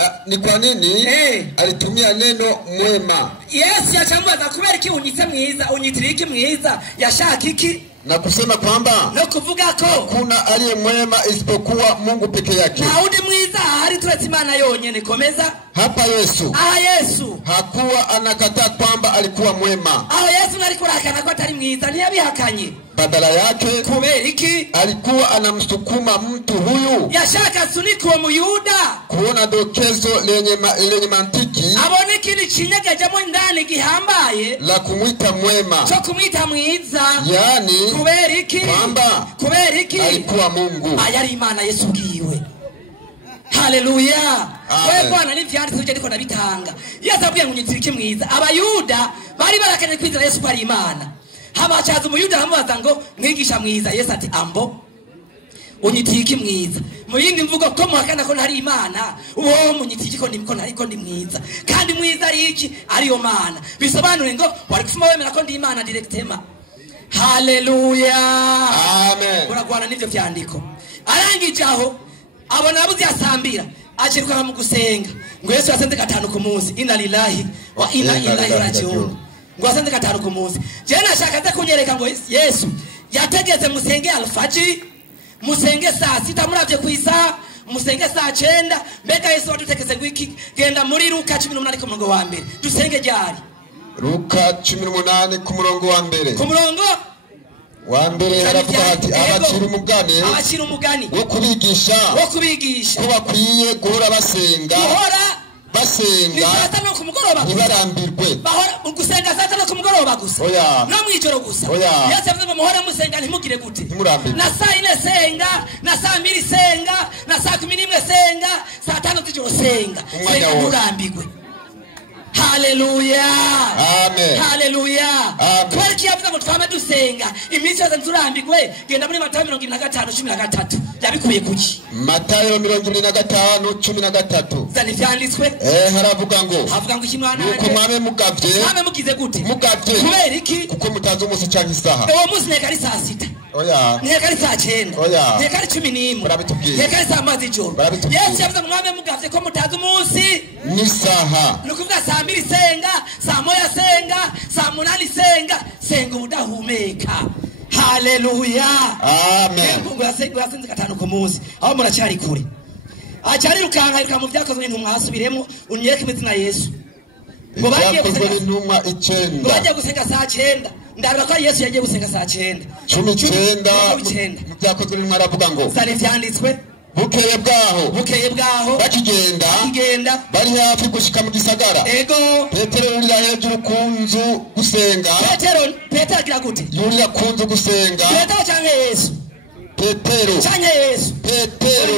alitumia neno mwema. Yesu yachamubaza kubera iki unyitse mwiza, unyitira iki mwiza, yashaka iki? Na kusema kwamba no kuvuga ko hakuna aliye mwema isipokuwa Mungu peke yake. Naudi mwiza hari turetse Imana yonyene. Komeza. Hapa Yesu. Yesu hakuwa anakataa kwamba alikuwa mwema. Yesu nari kurakana ko atari mwiza, ntiyabihakanye. Badala yake kubera iki alikuwa anamsukuma mtu huyu yashaka suniko wa Muyuda kuona dokezo lenye mantiki abone kini kinyegejemo ndani gihambaye la kumwita mwema, cyo kumwita mwiza, yani kubera iki kwamba alikuwa Mungu, ayari Imana Yesu giwe. Haleluya. Wewe Bwana n'ivyanditse uje ndiko ndabitanga. Yesu abwiye ngunyitira mwiza. Abayuda bari barakanye kwizera Yesu ari Imana. Habachaza umuyuda hamubaza ngo mwigisha mwiza. Yesu ati ambo unyitiki mwiza. Muyindi mvugo ko muhakana ko ntari Imana, uwo munyitiki ko ndimko nariko ndi mwiza. Kandi mwiza ari iki? Ari yo Mana. Bisobanure ngo wari kufuma wemera ko ndi Imana directement. Haleluya. Amen. Uragwana n'ivyo vyandiko. Arangije aho abona abuzi asambira aciruka mu gusenga ngo Yesu yasenze 5 ku munsi. Inna lillahi wa inna ilaihi rajiun. Ngo asenze 5 ku munsi. Je nashaka kunyereka ngo Yesu yategeze musenge alfajiri, musenge saa 6 muravye kuisa, musenge saa 9. Mbega Yesu wadutegeze gwiki genda muri Luka 18 ku murongo wa mbere. Dusenge ryari? Luka 18 ku murongo wa mbere. Ku murongo wa mbere haravuga ati abakira umugani wo kubigisha ko bakwiye guhora basenga no kumugoroba ntibarambirwe, bahora gusenga saa 5 no kumugoroba gusa, no mwijoro gusa. Yesu avuze ngo muhora musenga ntimugire gute, ntimurambirwe. Na saa 4 senga, na saa 2 senga, na saa 11 senga, saa 5 z'ijoro senga, senga nturambirwe. haleluya amen haleluya Amen. twari kiyavuga ngo twame dusenga iminsi yose nturambigwe genda muri Matayo 25:13 yabikuye kuki Matayo 25:13 zani vyanditswe haravuga ngo ikimwana nuko mwame mugavye mwame mugize gute mugavye kubera iki kuko mutazi umunsi canke isaha uwo munsi nteka ari saa sita oya nteka ari saa 9 oya nteka ari 11 barabitubwiye nteka ari saa mazi ijoro Yesu yavuze mwame mugavye ko mutazi umunsi n'isaha nukuvuga saa 2 senga saa 1 senga saa 8 senga ubudahumeka haleluya amen ngo yasenze gatanu ku munsi aho muracyari kure acari rukanga mu byakozwe n'intumwa hasubiremo unyereke imizina Yesu ngo bagiye gusenga saa 9 ndaraba ko Yesu yagiye gusenga saa 9 19 mu byakozwe n'intumwa aravuga ngo zari vyanditswe bukeye bwaho bakigenda bari hafi gushika mu gisagara ego Petero yurira hejuru kunzu gusenga Petero agira gute yurira kunzu gusenga Petero canke Yesu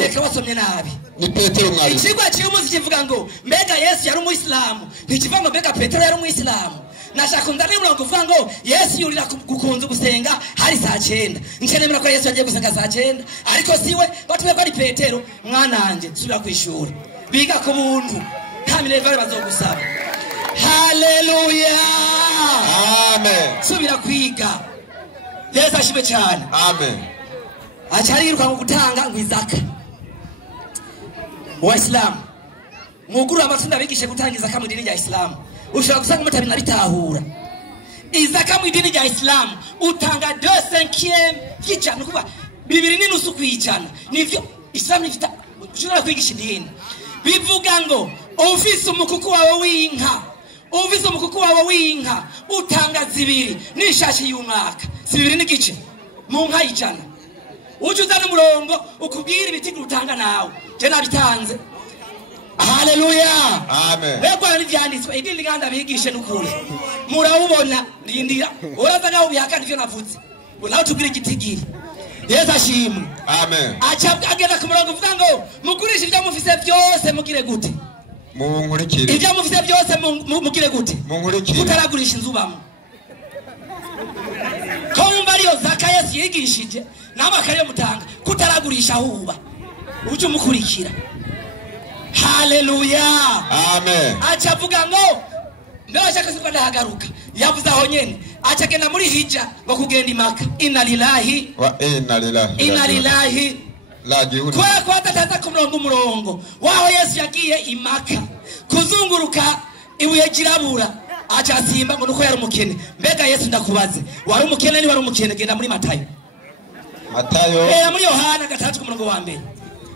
reka wasomye nabi ni Petero mwari ikigwa cy'umuzi kivuga ngo mbega Yesu yari umuyisilamu ntikivuga ngo mbega Petero yari umuyisilamu nashaka ndani murongo uvuga ngo Yesu yurira gukunza gusenga hari saa 9 ncenemera ko Yesu yagiye gusenga saa 9 ariko siwe batuye ko ari Petero mwananje subira kwishura biga ku buntu nta minevare bazogusaba haleluya amen subira kwiga Yesu ashibe cyane amen acari yiruka gutanga ngo izaka wa Islam muguru amatunda bigishe gutanga izaka mu dini rya Islam ushobora gusanga mutabi nabitahura izaka mu dini rya Islam utanga 2/5 y'ijana kuba 2.5 kwijana nivyo Islam ifita ushobora kwigisha idini bivuga ngo ufise umukuku wawe w'inka utanga 2 n'ishashi y'umwaka 2 n'igice mu nka y'ijana ujuza n'umurongo ukubwira ibiti gutanga nawe je nabitanze haleluya amen bego n'ivyanditswe idini liganda bigishe n'ukuri murawubona ndindira uraza naho bihakana ivyo navuze naho tubwire igitigiri Yesu ashimwe amen agenda ku murongo uvuga ngo mugurisha ibyo mufise byose mugire gute munkurikire ibyo mufise byose mugire gute munkurikire utaragurisha inzu bamwe komba ariyo zaka Yesu yigishije n'amakari yo mutanga kutaragurisha huba uje umukurikira haleluya amen acavuga ngo ndashaka siko ndahagaruka yavuze aho nyene acagenda muri hija ngo kugenda imaka inna lillahi wa inna lillahi kwa tataza ku murongo waho Yesu yagiye imaka kuzunguruka ibuye girabura acasimba ngo nuko yari umukene mbega Yesu ndakubaze wari umukene ni wari umukene genda muri Matayo muri Yohana 6 ku murongo wa mbere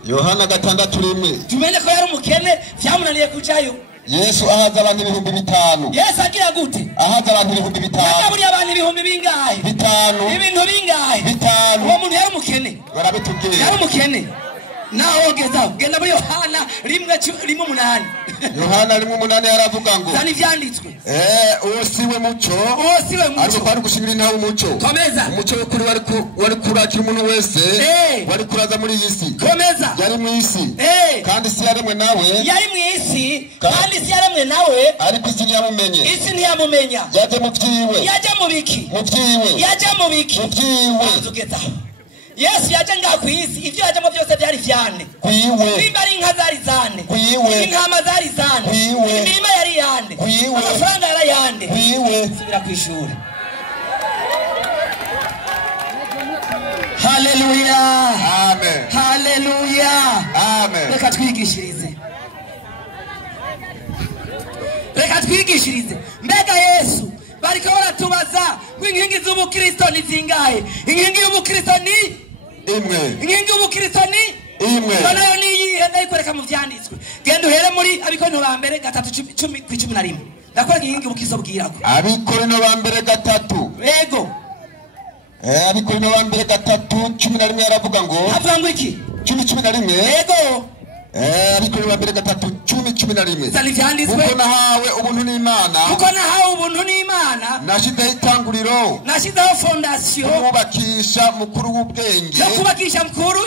Yohana 6:1 tumenye ko yari umukene vyamunaniye kujayo Yesu ahaza abantu 5,000 Yesu agira gute ahaza abantu 5,000 yakaburi abantu 5,000 bingahe 5 ibintu bingahe 5 uwo muntu yari umukene barabitubwiye yari umukene naho geza genda muri Yohana 1:8 Yohana 1:8 yaravuga ngo zani vyanditswe usiwe muco ariko kwari gushingira intaho umuco komeza umuco w'ukuri wari kurakira umuntu wese wari kuraza muri iyi si komeza yari mu isi kandi si yaremwe nawe yari mu isi kandi si yaremwe nawe ariko isi ntiyamumenya yaje mu vyiwe yaje mu biki Yesu yaje ngaho ku isi ivyo yajemo byose byari vyane nimba ari inka zari zane intama zari zane imirima yari yande amafaranga yari yande subira kwishura haleluya amen haleluya amen reka twigishirize mbega Yesu bariko baratubaza ngo inkingi z'ubukristo ni zingahe inkingi y'ubukristo ni inkingi y'ubukristo ni nayo ni iyihe ndayikwereka mu vyanditswe genda uhere muri Abikorinto ba mbere 3:10-11 ndakwereka inkingi y'ubukristo bwirako Abikorinto ba mbere 3 yego Abikorinto ba mbere 3:11 yaravuga ngo avuga ngo iki 10:11 yego Abikorinto ba mbere 3:11 zali vyanditswe kuko nahawe ubuntu n'Imana nashizeho itanguriro nashizeho fondation kubakisha mukuru w'ubwenge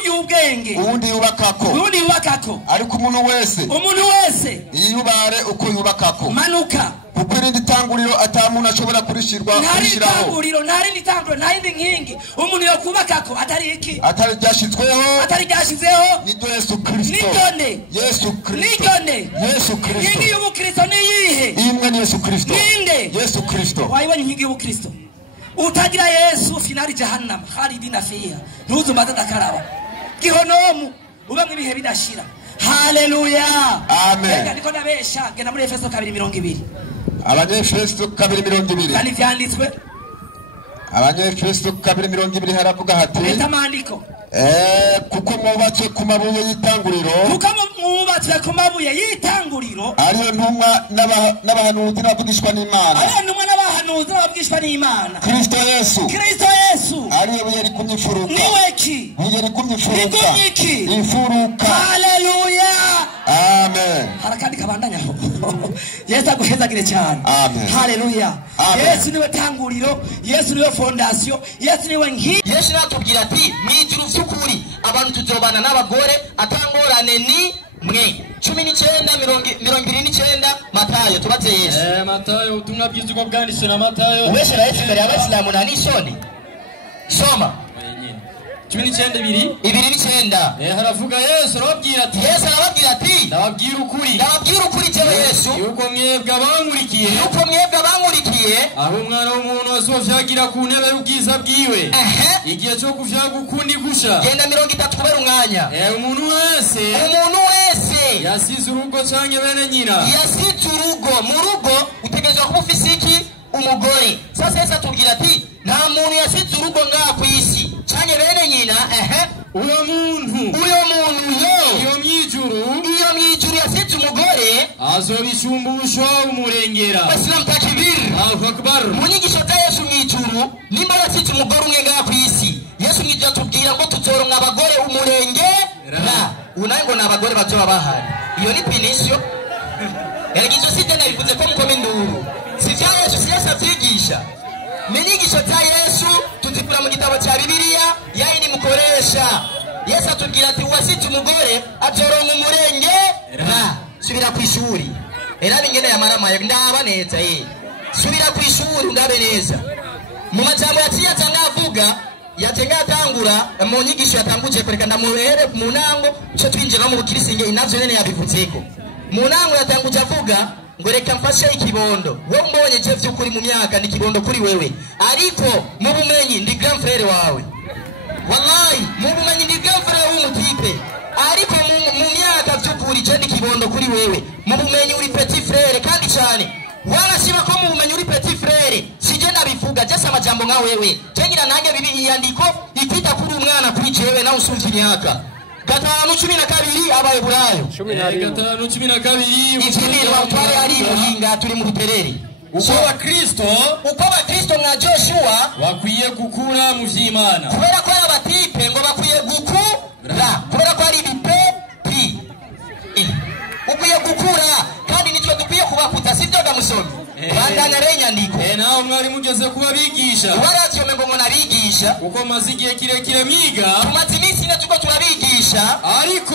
y'ubwenge ubundi yubakako ariko umuntu wese yubare uko yubakako manuka kuko irindi tanguriro atamuntu ashobora kurishiraho nta rindi tanguriro nta yindi nkingi umuntu yo kubakako atari iki atari ryashizweho niryo Yesu Kristo inkingi y'ubukristo ni yihe imwe ni Yesu Kristo ninde Yesu Kristo wayibonye inkingi y'ubukristo utagira Yesu finali jahannam khalidina fiha ntuzumaze ndakaraba gihonomu ube mwibihe bidashira. Haleluya. Amen. Niko nabesha genda muri Efeso 2:20. Abanyefeso 2:20. Kandi vyanditswe. Abanyefeso 2:20 haravuga hati. Etamandiko. Kuko mwubatse ku mabuye y'itanguriro. Kuko mwubatse ku mabuye y'itanguriro. Ariyo ntumwa n'abahanuzi n'abavugishwa n'Imana. Ariyo ntumwa n'abahanuzi n'abavugishwa n'Imana. Kristo Yesu. Ariyo buye rikumye imfuruka. Niwe ki? Buye rikumye imfuruka. Rikumye imfuruka. Haleluya. Amen. Harakandi kabandanya. Yesu aguhezagire cyane. Amen. Haleluya. Yesu niwe tanguriro, Yesu niwe fondation, Yesu niwe nki. Yesu natubwira ati mwijuru vy'ukuri abantu tuzobana n'abagore atangorane ni mwe 19:29 Matayo tubaze Yesu. Matayo ubutumwa bw'iziko bwanditse na Matayo. Ubeshe Yesu imbere y'abasilamu na nishoni. Soma. 19:29 haravuga Yesu arababwira ati ndababwira ukuri cyewe Yesu yuko mwebwe abankurikiye aho umwana w'umuntu azovyagira ku ntebe y'ubwiza bwiwe igihe cyo kuvyaga ukundi gusha genda 30 kubera umwanya umuntu wese yasize urugo canke bene nyina yasize urugo mu rugo utegerezwa kuba ufise iki umugore. Sasa Yesu atubwira ati nta muntu yasize urugo ngaha ku isi canke bene nyina uyo muntu iyo mwijuru yasize umugore azobishumbusha umurengera. Basilamu takbir. Allahu akbar. Mu nyigisho za Yesu mwijuru nimba yasize umugore umwe ngaha ku isi Yesu mwijuru atubwira ngo tuzoronka abagore umurengera. Unango na abagore bazoba bahari. Iyo ni pinisho. Yagize sidena bivuze ko mukome nduru. Sivya Yesu siyasa vyigisha. Menyigisho za Yesu tuzikura mu gitabo cya Bibiliya yayini mukoresha. Yesu atubwira ati wasize umugore azoronka umurengera. Subira ku ishuri. Era bingene yamaramaye ndaba neza subira ku ishuri ndabe neza. Mu majambo yaciyaza ngavuga yatenga atangura mu nyigisho yatanguje kureka ndamuhere mu nango cyo twinjira mu bukirisinge inavyo nene yabivutseko. Mu nango yatanguje avuga ngo reka mfashe ikibondo wo mbonye je vy'ukuri mu myaka ni kibondo kuri wewe ariko mu bumenyi ndi grand frère wawe. Wallahi mu bumenyi ndi grand frère w'umutipe ariko mu myaka vy'ukuri je ndi kibondo kuri wewe. Mu bumenyi uri petit frère kandi cyane wanashima ko mu bumenyi uri petit frère sije nabivuga je samajambo nka wewe tengira nange bibi yandiko ikwita kuri umwana kuri jewe na usumvye imyaka 5:12 abaye burayo 5:12 ikindi batware ari muhinga turi mu buterere uko Kristo na Joshua bakwiye gukura mu vy'Imana kubera ko abatipe ngo bakwiye gukura kubera ko ari bipepi ukwiye gukura kandi nitwe dukwiye kubakuta sivyo gamusomi bandana renyandiko naho mwari mugeze kuba bigisha waratyo ngo nabigisha uko mazigiye kirekire mwiga tumaze iminsi ne tuko turabigisha ariko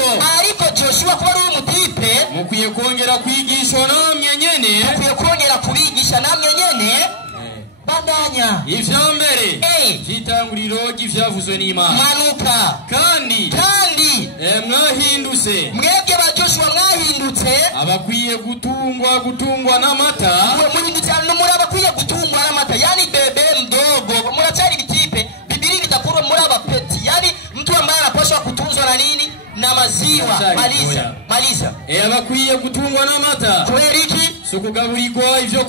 Joshua ko ari umutipe mukwiye kongera kwigisha namwe nyene mukwiye kongera kubigisha namwe nyene bandanya ivyambere vyitanguriro ry'ivyavuzwe n'Imana manuka kandi mwahindutse mwebwe ba Joshua mwahindutse abakwiye gutungwa n'amata muri abakwiye gutungwa n'amata yani bebe mdogo murachari bitipe Biblia bitakuru muri abapeti yani mtu ambaye anapaswa kutunzwa na nini na maziwa maliza abakwiye gutungwa n'amata kubera iki sukugaburirwa ivyo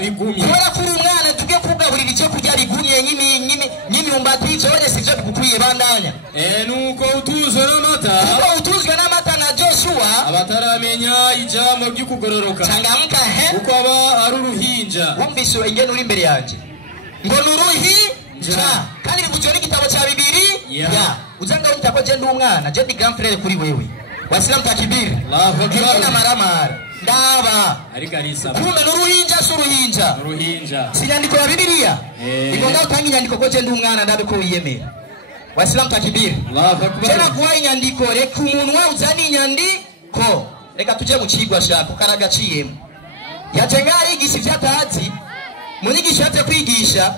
bigumye kubera kuri umwana tugiye kugaburira icyo kurya bigumye nyimyumbati cyone sivyo bikukwiye bandanya nuko utuzwe n'amata na Joshua abataramenya ijambo ry'ukugororoka changamka uko aba ari uruhinja wumvise ingene uri imbere yanje ngo nuruhinja kandi bivuzwe n'igitabo cya Bibiliya uzanga utako je ndi umwana je ndi grand frère kuri wewe wasilamu takibiri na maramara ndaba ariko arisa kumbe nuruhinja sinyandiko ya Bibiliya igonga utanga inyandiko ko je ndi umwana ndabe ko wiyemera wasilamu takibiri tena kuwa inyandiko reka umuntu uzani inyandiko reka tuje mu kigwa shaka karagaciyemo yacenga yigisha ivyatazi mu nyigisho yaje kwigisha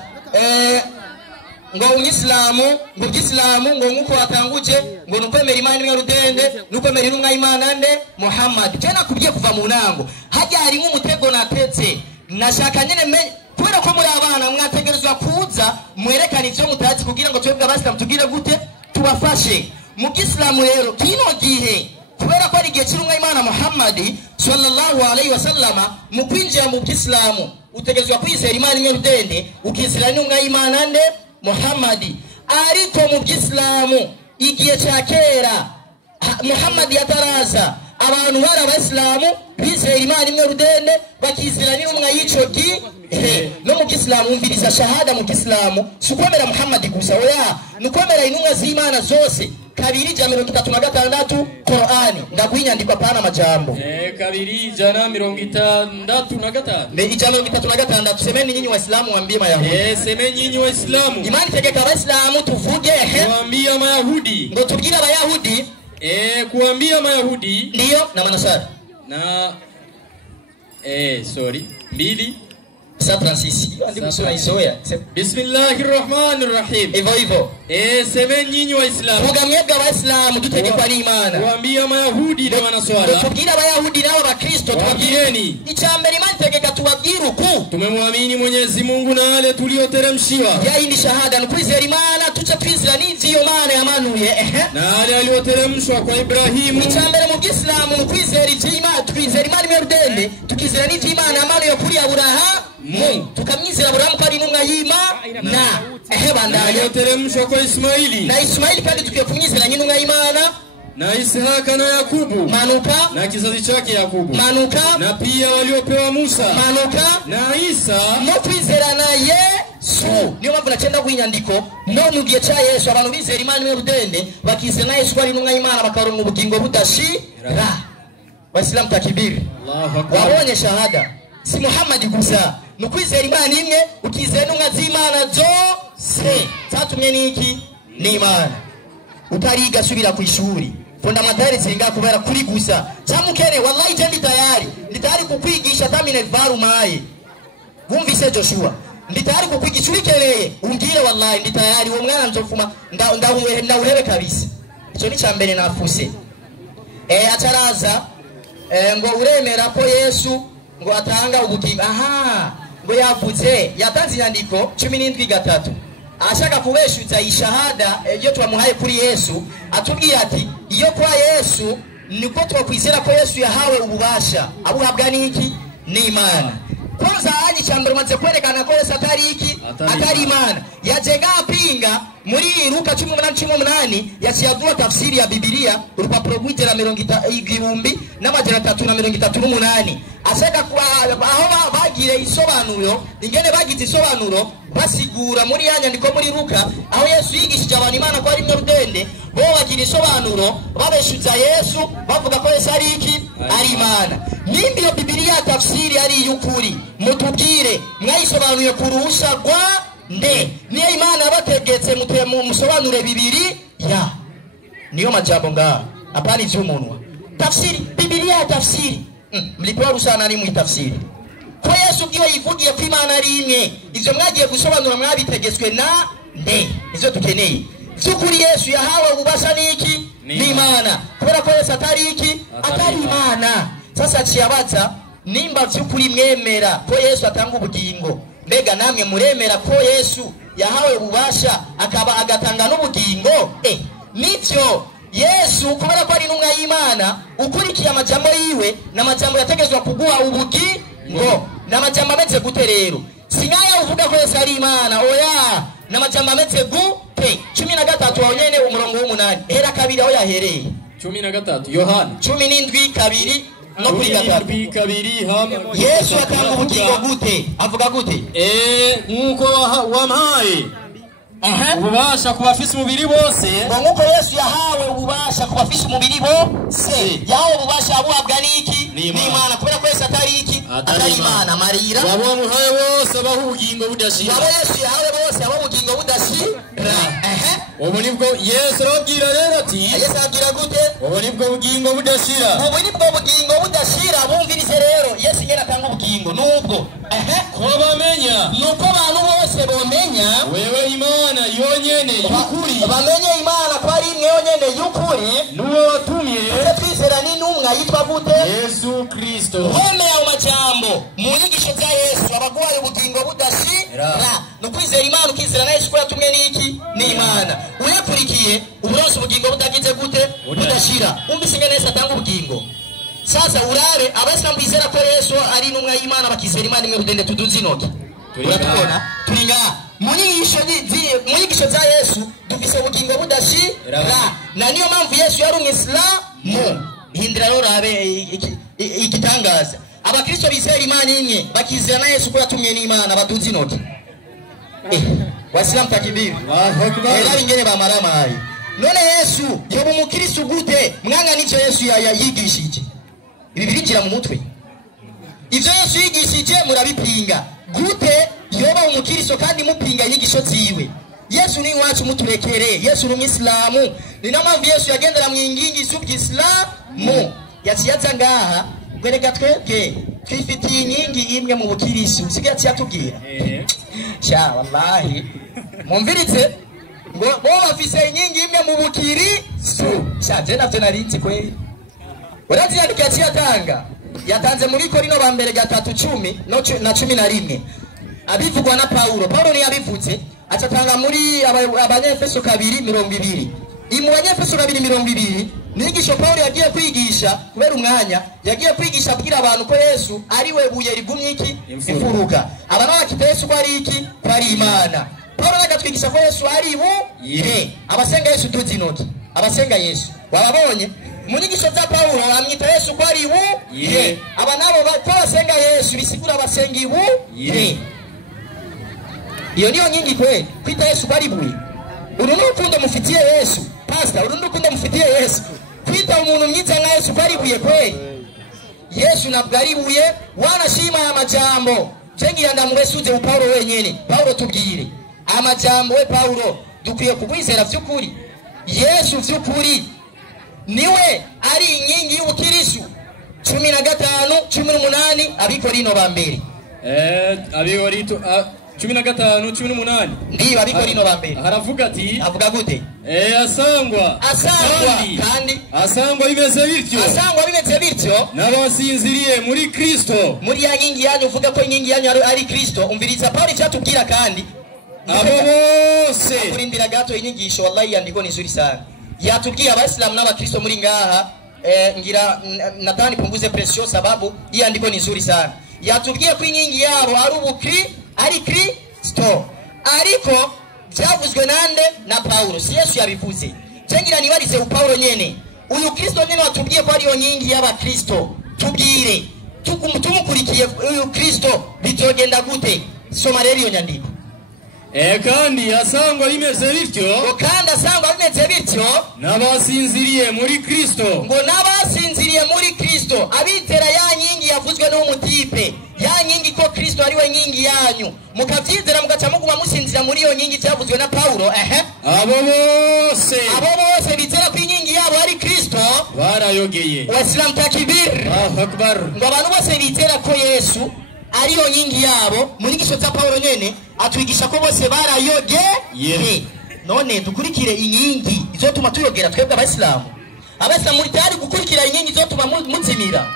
ngo Isilamu ngo Isilamu ngo nkuko watanguje ngo nukwemera Imana imwe rudende nukwemera intumwa y'Imana nde Muhammad cyana kubiye kuva mu nango hajya hari nk'umutego natetse nashaka nyene kubera ko muri abana mwategerezwa kuza mwerekana ivyo mutazi kugira ngo twebwe abasilamu tugire gute tubafashe mu Isilamu rero kino gihe kubera ko ari igihe cy'intumwa y'Imana Muhammad sallallahu alaihi wasallama mu kwinjira mu Isilamu utegerezwa kwizera Imana imwe rudende ukizera intumwa y'Imana nde Muhammad. Ariko mu Isilamu igihe cya kera Muhammad yataraza abantu bari abasilamu bizera Imana imwe rudende bakizera n'intumwa y'ico gihe. No mu Isilamu umviriza shahada mu Isilamu sukwemera Muhammad gusa oya nukwemera intumwa z'Imana zose. 236 Qur'ani ndagwinyandikwa pana amajambo 236 ne 236 semeni nyinyi waislamu waambie mayahudi semeni nyinyi waislamu imani tegeka waislamu tuvuge kuambia mayahudi ngo tubwire abayahudi kuambia mayahudi ndio na manasara na sorry 2 Bismillahirrahmanirrahim. Hivyo. Semeni nyinyi waislamu. Mugamyega waislamu tutegekwa n'Imana. Kuambia mayahudi na manaswara. Tubwira abayahudi nabo bakristo tubwireni. Icambere Imana tegeka tubabwira uku. Tumemwamini Mwenyezi Mungu na wale tulioteremshiwa. Yai ni shahada nukwizera Imana tuce twizera n'ivyo Imana yamanuye. Na wale alioteremshwa kwa Ibrahimu. Icambere mu Islamu nukwizera Imana twizera Imana imerdende tukizera n'ivyo Imana yamanuye kuri Abrahamu. Tukamwizera Abrahamu kwa intumwa y'Imana bandanya yoteremshwa kwa Ismaili na Ismaili kandi tukiye kumwizera n'intumwa y'Imana na Isihaka na Yakubu manuka na kizazi chake Yakubu manuka na pia waliopewa Musa manuka na Isa no kwizera na Yesu. Niyo mpamvu nacenda kwinyandiko no mu gihe cya Yesu abantu bizera Imana imwe rudende bakizera na Yesu ari intumwa y'Imana bakaronka ubugingo budashira. Waislamu takibiri wabonye shahada si Muhammad gusa nukwizera Imana imwe ukizera n'intumwa z'Imana zose zatumye niki ni Imana utariga subira ku ishuri fondamentale zinga kubera kuri gusa cyamukere wallahi je nditayari kukwigisha tamine varumaye wumvise Joshuwa nditayari kukwigisha ubikereye umbwire wallahi nditayari uwo mwana nzofuma ndawuhebe kabisa. Ico ni cyambere nafuse ataraza ngo uremera ko Yesu ngo atanga ubugingo ngo yavuze yatanze inyandiko 17:3 ashaka kubeshuza ishahada iyo twamuhaye kuri Yesu atubwira ati iyo kwa Yesu niko twakwizera ko Yesu yahawe ububasha abuhabwa niki ni Imana. Kwanza aje cyambere maze kwerekana ko Yesu atari Imana yajenga apinga muri Luka 18:18 yasiyavuga tafsiri ya Biblia urupapuro rw'ijana 338 ashaka kwa aho bagire isobanuro ingene bagize isobanuro basigura muri yanyandiko muri Luka aho Yesu yigishije abantu Imana ko ari mu rudende bo bagira isobanuro babeshuza Yesu bavuga ko Yesu ari Imana. Nimbi yo Biblia tafsiri ari yukuri mutubwire mwayisobanuye kurusha gwa nde niyo Imana yabategetse musobanure Biblia niyo majambo ngaha apani cy'umunwa tafsiri Biblia tafsiri mlipewa rusana ni mwitafsiri kwa Yesu byo yivugiye ko Imana ari imwe ivyo mwagiye gusobanura mwabitegetswe na nde izo tukeneye byukuri Yesu yahawe ububasha niki ni Imana kubera ko Yesu atari Imana. Sasa ciyabaza nimba byukuri mwemera ko Yesu atanga ubugingo mbega namwe muremera ko Yesu yahawe ububasha akaba agatanga n'ubugingo nivyo Yesu kubera ko ari intumwa y'Imana ukurikiye amajambo yiwe n'amajambo yategezwa kuguha ubugingo n'amajambo ameze gute rero sinaya uvuga ko Yesu ari Imana oya n'amajambo ameze gute 13 wonyene umurongo w'8 hera kabiri aho yahereye 13 Yohana 17:2 no kuri kabiri Yesu atanga ubugingo gute avuga gute nkuko wampaye ububasha kubafise umubiri bose nkuko Yesu yahawe ububasha kubafise umubiri bose yahawe ububasha abuhabwa niki ni Imana kubera ko Yesu atari Imana marira wamuhaye bose abaho ubugingo budashira Yesu yahawe bose abaho ubugingo budashira ubu nibwo Yesu arabwira rero ati Yesu abwira gute ubu nibwo bugingo budashira ubu nibwo bugingo budashira budashira bumvirize rero Yesu nyene atanga ubugingo nubwo ko bamenya nuko abantu bose bomenya wewe Imana yonyene y'ukuri bamenye Imana ko ari imwe yonyene y'ukuri nuwo watumye twizera n'intumwa yitwa gute Yesu Kristo homera mu majambo mu nyigisho za Yesu abagwaye ubugingo budashira no kwizera Imana ukizera na Yesu ko yatumwe n'iki ni Imana uyakurikiye uburonse ubugingo budagize gute budashira umvise ngene Yesu atanga ubugingo. Sasa urabe abasanga bizera ko Yesu ari intumwa y'Imana bakizera Imana imwe budende tuduze intoki uratubona turinga mu nyigisho za Yesu dufise ubugingo budashira na niyo mpamvu Yesu yari umwislamu hindira rero rabe igitangaza abakristo bizera Imana imwe bakizera na Yesu ko yatumye n'Imana baduze intoki wasilamu takibiri era ingene bamaramaye none Yesu yoba umukristo gute mwanga nico Yesu yigishije ibi birinjira mu mutwe ivyo Yesu yigishije murabipinga gute yoba umukristo kandi mupinga inyigisho ziwe Yesu ni wacu muturekere Yesu ni umwislamu ni mpamvu Yesu yagendera mu ingingi z'ubwislamu yaciyaza ngaha gwereka twebwe twifitiye inkingi imwe mu bukristo usigaye cyatubwira sha wallahi mumvirize ngo bo bafise inkingi imwe mu bukristo sha je navyo narinzi kweli urazi yandika cyatanga yatanze muri Korino ba mbere 3:10 na 11 abivugwa na Paulo ni yabivuze acatanga muri abanyefeso 2:20 imu abanyefeso 2:20 nigisho Paulo yagiye kwigisha kubera umwanya yagiye kwigisha abwira abantu ko Yesu ari we buye rigumye iki imfuruka abana bakita Yesu ko ari iki ari Imana Paulo agatwigisha ko Yesu ari abasenga Yesu tuzinoti abasenga Yesu wababonye mu nyigisho za Paulo amwita Yesu ko ari aba nabo basenga Yesu bisigura abasenga iyo niyo nyingi kwe kwita Yesu ko ari buye uru n'urukundo mufitiye Yesu pastor uru n'urukundo mufitiye Yesu kwita umuntu mwiza nka Yesu ko ari buye kwe Yesu nabwo ari buye wanashima amajambo cengira ndamuresuze Paulo wenyene Paulo tubwire amajambo we Paulo dukwiye kubwizera vy'ukuri Yesu vy'ukuri niwe ari inkingi y'ubukristo 15:18 abikorino ba mbere abikorito 15:18 ndiba abikorino ba mbere haravuga ati avuga gute asangwa bimeze bityo n'abasinziriye muri Kristo muri ya nkingi yanyu uvuga ko inkingi yanyu ari Kristo umviriza Paulo cyatubwira kandi abo bose kurindira gato inyigisho wallahi yandiko nizuri sana yatubwiye abaislamu n'abakristo muri ngaha ngira natani punguze pression sababu hii andiko ni nzuri sana yatubwiye ko inkingi yabo ari Kristo ariko byavuzwe nande na Paulo si Yesu yabivuze cengira nibarize Paulo nyene uyu Kristo nyene watubwiye ko ari yo nkingi y'abakristo tubwire tumukurikiye uyu Kristo bitogenda gute soma rero iyo nyandiko kandi asangwa bimeze bityo n'abasinziriye muri Kristo ngo n'abasinziriye muri Kristo abitera ya nyingi yavuzwe n'umutipe ya nyingi ko Kristo ari we nyingi yanyu mukavyizera mugaca muguma musinzira muri iyo nyingi cyavuzwe na Paulo abo bose bizera ko inyingi yabo ari Kristo barayogeye wasilamu takibir akbar ngo abantu bose bizera ko Yesu ariyo nyingi yabo mu nyigisho za Paulo nyene atwigisha ko bose barayogeye none dukurikire inyingi izotuma tuyogera twebwe abaislamu muri tayari gukurikira inyingi izotuma muzimira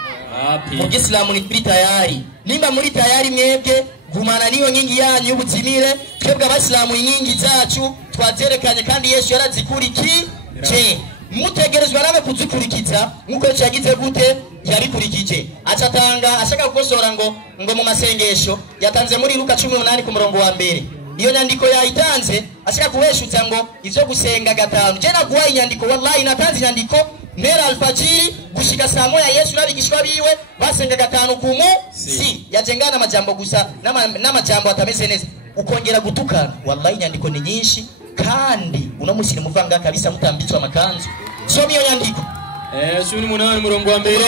mu Islamu ni tayari nimba muri tayari mwebwe gumana niyo nyingi yanyu y'ubuzimire twebwe abaislamu inyingi zacu twazerekanye kandi Yesu yarazikurikije mutegerezwa nawe kuzikurikiza nkuko yagize gute yabikurikije acatanga ashaka gukosora ngo mu masengesho yatanze muri Luka 18 ku murongo wa mbere iyo nyandiko yayitanze ashaka kuweshuza ngo ivyo gusenga 5 je naguha inyandiko wallahi natanze inyandiko mpera alfajiri gushika saa moya Yesu n'abigishwa biwe basenga 5 ku munsi yajengana amajambo gusa n'amajambo atameze neza ukongera gutukana wallahi inyandiko ni nyinshi kandi unamusiri muvanga kabisa mutambitswa makanzu soma iyo nyandiko 18 murongo wa mbere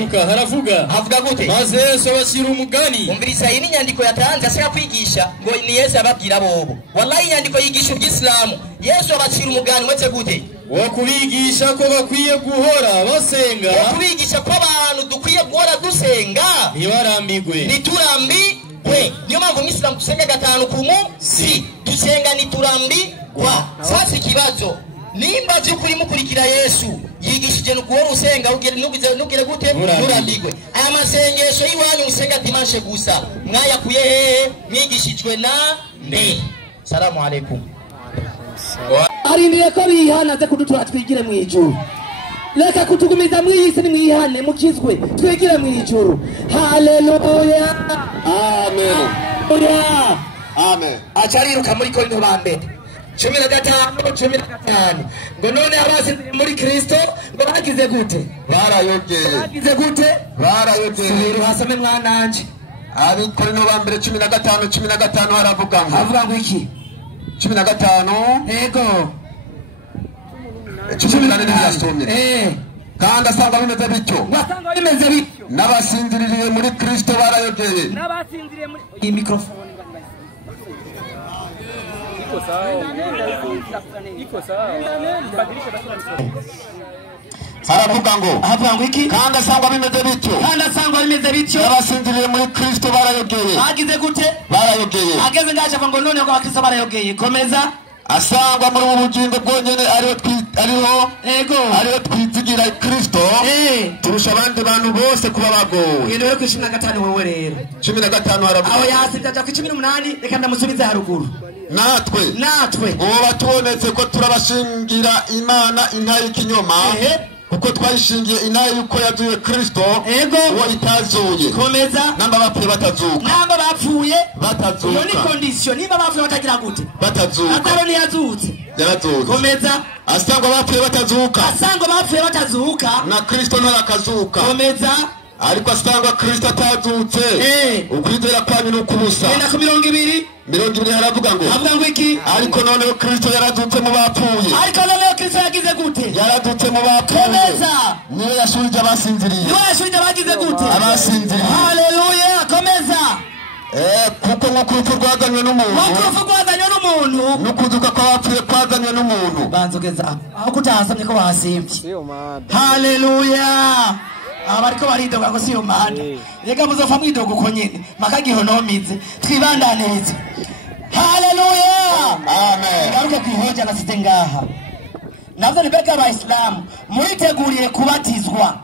Luka haravuga gute maze Yesu abashira umugani umviriza iyi nyandiko yatanze ashaka kwigisha ngo ni Yesu ababwira bobo wallahi inyandiko yigisha ubw'islamu Yesu abashira umugani wetse gute wo kubigisha ko bakwiye guhora basenga, wo kubigisha ko abantu dukwiye guhora dusenga, ntibarambigwe, niturambigwe. Niyo mpamvu Umuyisilamu dusenga gatanu ku munsi, dusenga niturambigwa. Sasa ikibazo nimba by'ukuri mukurikira Yesu yigishije no guhora usenga ugire gute nturambigwe. Aya masengesho y'iwanyu musenga dimanche gusa mwayakuye hehe? Mwigishijwe na nde? Salamu alaikum. Arindire ko bihana ze kudutura twigire mu ijuru. Leka kutugumiza mwiyise ni mwihane mukizwe twigire mu ijuru. Haleluya. Amen. Haleluya. Amen. Achariruka muri Korinto ba mbere 15 ngo none abasinziriye muri Kristo ngo bagize gute? Barayogeye. Siru hasome mwananje. Ari Korinto ba mbere 15 haravuga ngo iki? 15 ego 14 yasomye. Kandi asanga bimeze bityo. N'abasinziriye muri Kristo barayogeye. N'abasinziriye muri iyi microphone haravuga ngo iki? Kandi asanga bimeze bityo. N'abasinziriye muri Kristo barayogeye. Bagize gute? Barayogeye. Ageze ngaje ngo none ko abakristo barayogeye. Komeza. Asangwa muri ubugingo bwonyene ariho twizigira Kristo turusha abandi bantu bose kuba bagowe. Ngende rero ku 15 wewe rero 15 haravuga aho yasibye ku 18 reka ndamusubize haruguru. Natwe uwo batubonetse ko turabashingira Imana intaye ikinyoma kuko twayishingiye inaye yuko yazuye Kristo uwo itazuye. Komeza. Namba bapfuye batazuka. Iyo ni condition. Niba bapfuye batagira gute? Batazuka. Ataro ni yazutse. Yarazutse. Komeza. Asangwa bapfuye batazuka. Na Kristo ntarakazuka. Komeza. Ariko asangwa Kristo atazutse. Ukwizera kwanyu nukubusa. Nenda ku 20 haravuga ngo iki? Ariko none Kristo yarazutse mu bapfuye. Kristo yagize gute? Yarazutse mu bapfuye. Komeza. Niwe yashurije abasinziriye. bagize gute? Abasinziriye. Haleluya. Komeza. Kuko nk'urupfu rwazanywe n'umuntu. N'ukuzuka kw'abapfuye kwazanywe n'umuntu. Banzogeza aho kutahasomye ko wasimbye. Haleluya. Abariko baridoga ngo siyo mana. Reka muzofa mwidogo ko nyene makagihonomize twibandanirize. Haleluya. Amen. Garuka kwihoja nasize ngaha. Navyo nibeka abayisilamu muriteguriye kubatizwa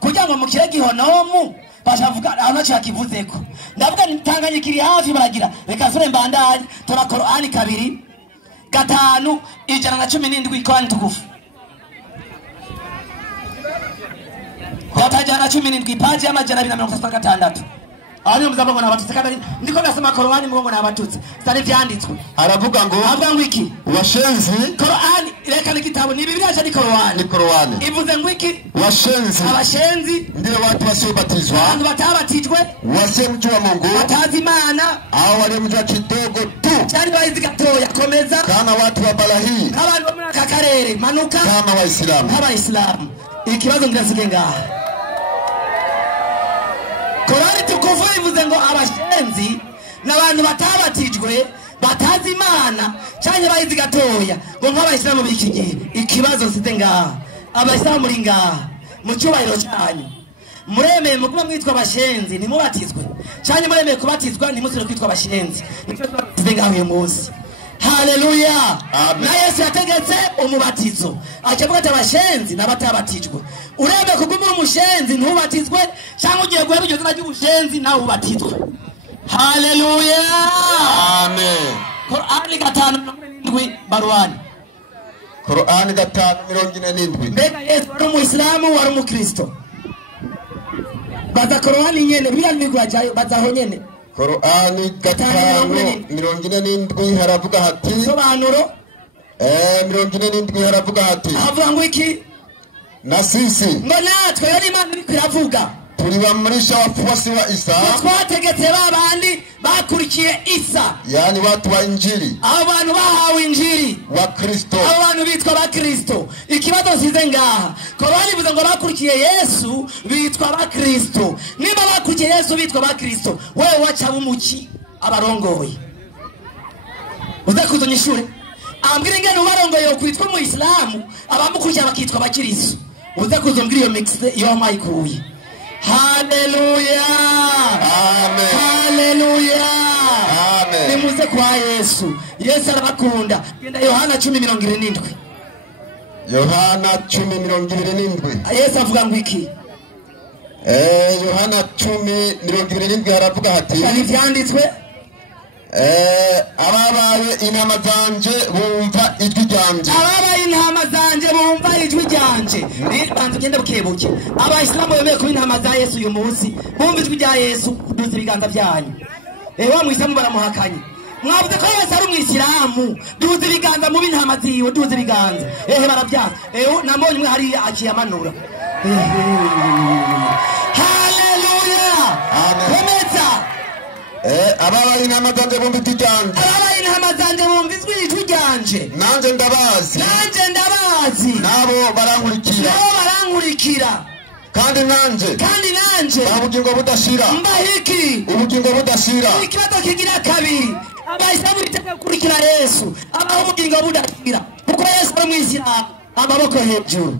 kugira ngo mukire gihonomu bashavuga aho cyakivuzeko. Ndavuga nitanganye kiri hafi baragira reka sure mbandanye tora Qur'ani 2:5 117 Qur'ani tukufu. Gatajana 17 paji ama jana 236. Ari muzaba ngo nabatutse kandi ndiko nasoma Qur'ani ngo nabatutse. Sari vyanditswe. Aravuga ngo iki? Washenzi. Qur'ani reka n'igitabo ni Bibiliya cyane Qur'ani. Ivuze ngo iki? Washenzi. Abashenzi ndio watu wasiobatizwa. Abantu batabatijwe. Wasemjua Mungu. Batazi Imana. Hao walimjua kidogo tu. Cyari bayizi gatoya. Komeza. Kama watu wa Balahi. Abantu bo muri aka karere manuka. Kama Waislamu. Abayisilamu. Ikibazo ndirasige ngaha. Qur'ani tukufu ivuze ngo abashenzi n'abantu batabatijwe batazi Imana cyane bayizi gatoya ngo nk'abayisilamu bikigiye. Ikibazo nsite ngaha abayisilamu muri ngaha mu cyubahiro cyanyu muremeye muguma mwitwa abashenzi nimubatizwe cyane muremeye kubatizwa nimusire kwitwa abashenzi nicyo nsite ngaha uyu munsi. Haleluya. Na Yesu yategetse umubatizo acavuga ati abashenzi n'abatabatijwe. Urebe kuguma umushenzi ntubatizwe cyangwa ugiye guhera iryo zina ry'ubushenzi nawe ubatizwe. Haleluya. Amen. Qur'ani 5:47 Barwani. Qur'ani 5:47. Mbega Yesu wari umuyisilamu wari umukristo? Baza Qur'ani nyene biriya nibigwajayo bazaho nyene. Qur'ani 5:47 haravuga hati sobanuro 47 haravuga hati havuga ngo iki? Na sisi ngo natwe yari Imana iri kwiravuga turi bamurisha wafuasi wa Isa. Twategetse babandi bakurikiye Isa. Yani watu wa Injili. Abantu bahawe Injili wa Kristo. Abantu bitwa ba Kristo. Ikibazo size ngaha. Qur'ani bivuze ngo bakurikiye Yesu bitwa ba Kristo. Niba bakurikiye Yesu bitwa ba Kristo, wewe wacha umuki abarongoye. Uzakuzonyishure. ambwira ingene ubarongoye kwitwa mu Islamu abamukurikira bakitwa abakirisu uza kuzombwira iyo mix yo mayikuye. Haleluya, amen, haleluya, amen. Nimuze kwa Yesu. Yesu arabakunda. Genda Yohana 10:27. Yohana 10:27. Yesu avuga ngo iki? Yohana 10:27 haravuga hati ari vyanditswe ababaye intama zanje bumva ijwi ryanje. Ababaye intama zanje bumva ijwi ryanje. Bantu genda bukebuke. Abayisilamu bemeye kuba intama za Yesu uyu munsi. Bumva ijwi rya Yesu duze ibiganza byanyu. Wa mwisilamu baramuhakanye. Mwavuze ko Yesu ari umwisilamu. Duze ibiganza mu bintama ziwe, duze ibiganza. Barabyaza. Nambonye umwe hari akiyamanura. Haleluya. Komeza. Ababaye intama zanje bumva ijwi ryanje. Ababaye intama zanje bumva ijwi ryanje. Nanje ndabazi. Nanje ndabazi. Nabo barankurikira. Nabo barankurikira. Kandi nanje ubugingo budashira. Mbahiki ubugingo budashira. Ikibazo kigira kabiri. Abayisilamu bitaka kurikira Yesu. Abaho ubugingo budashira. Kuko Yesu ari umwisilamu. Amaboko hejuru.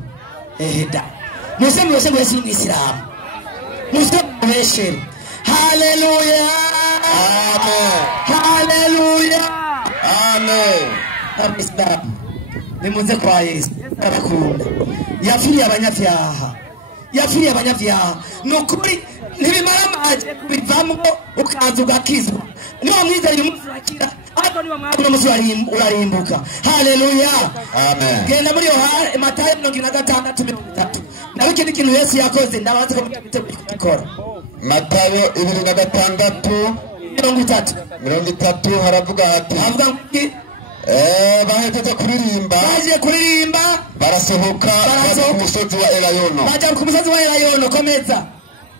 Da. Muse Yesu ni umwisilamu. Muse mweshe. Haleluya. Amen. Haleluya. Amen. Abisilamu. Nimuze kwa Yesu. Abakunda. Yafiriye abanyavyaha. Yafiriye abanyavyaha. Nukuri ntibimara amaje kubivamo ukaza ugakizwa. Niba mwizeye umunsi urakira. Ariko niba mwabura umunsi urarimbuka. Haleluya. Amen. Genda muri Yohana Matayo 26:30. Nawe ikindi kintu Yesu yakoze ndabaza ko mukora. Matayo 26:30 haravuga hati avuga ngo bahejeje kuririmba barasohoka ku musozi wa Elayono. Baja ku musozi wa Elayono. Komeza.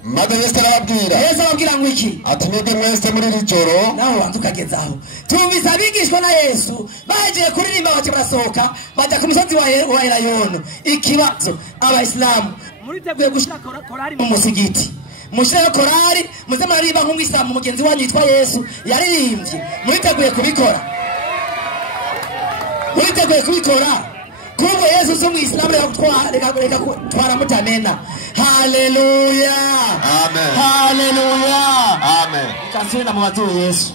Maze Yesu arababwira ngo iki? ati mwebwe mwese muri iri joro naho wandukagezaho tumvise abigishwa na Yesu baje kuririmba baje barasohoka baja ku musozi wa Elayono. Ikibazo abayisilamu muriteguye gushira korari mu musigiti. Mushira korari muze maririmba nk'umwislamu mugenzi wanyu yitwa Yesu yaririmbye. Muriteguye kubikora? Muriteguye kubikora? Kuko Yesu zo mwisilamu reka twaramutamena. Haleluya. Amen. Haleluya. Amen. Kasina mu batu Yesu.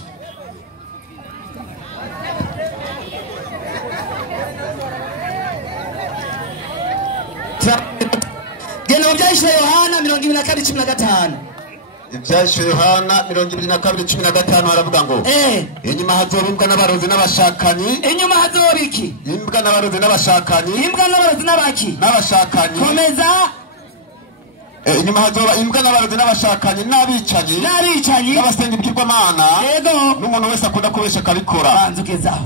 Gena mbyashwe Yohana 22:15. Ibyashwe Yohana 22:15 haravuga ngo inyuma hazobimbwa n'abarozi n'abashakanyi. Inyuma hazobiki? Imbwa n'abarozi n'abashakanyi. Imbwa n'abarozi n'abaki? N'abashakanyi. Komeza. Inyuma hazoba imbwa n'abarozi n'abashakanyi n'abicanyi. N'abasenga ibigirwamana. Yego. N'umuntu wese akunda kubesha akabikora. Banzukezaho.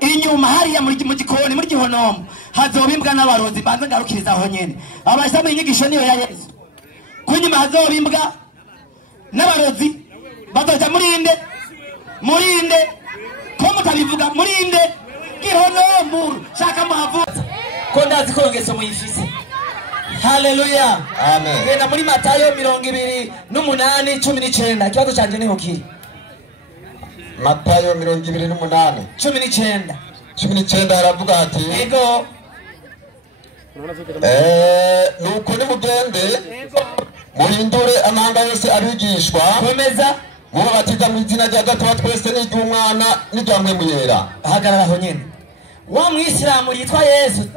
Inyuma hariya muri gikoni muri gihonomo hazoba imbwa n'abarozi. Banze ngarukirizaho nyene. Abasaba inyigisho niyo ya Yesu. Kunyuma hazoba imbwa n'abarozi bazoja murinde ko mutabivuga murinde gihonomo shaka muhavuza ko ndazi ko ngeso muyifise. Haleluya. Amen. Genda muri Matayo 28:19. Kibazo canje ni hokiri. Matayo 28:19. 19 haravuga hati yego nuko nimugende muhindure amahanga yose abigishwa. Komeza. mubabatiza mu izina rya Data wa twese n'iry'Umwana n'irya Mpwemu Yera. Hagararaho nyene. Wa mwisilamu yitwa Yesu.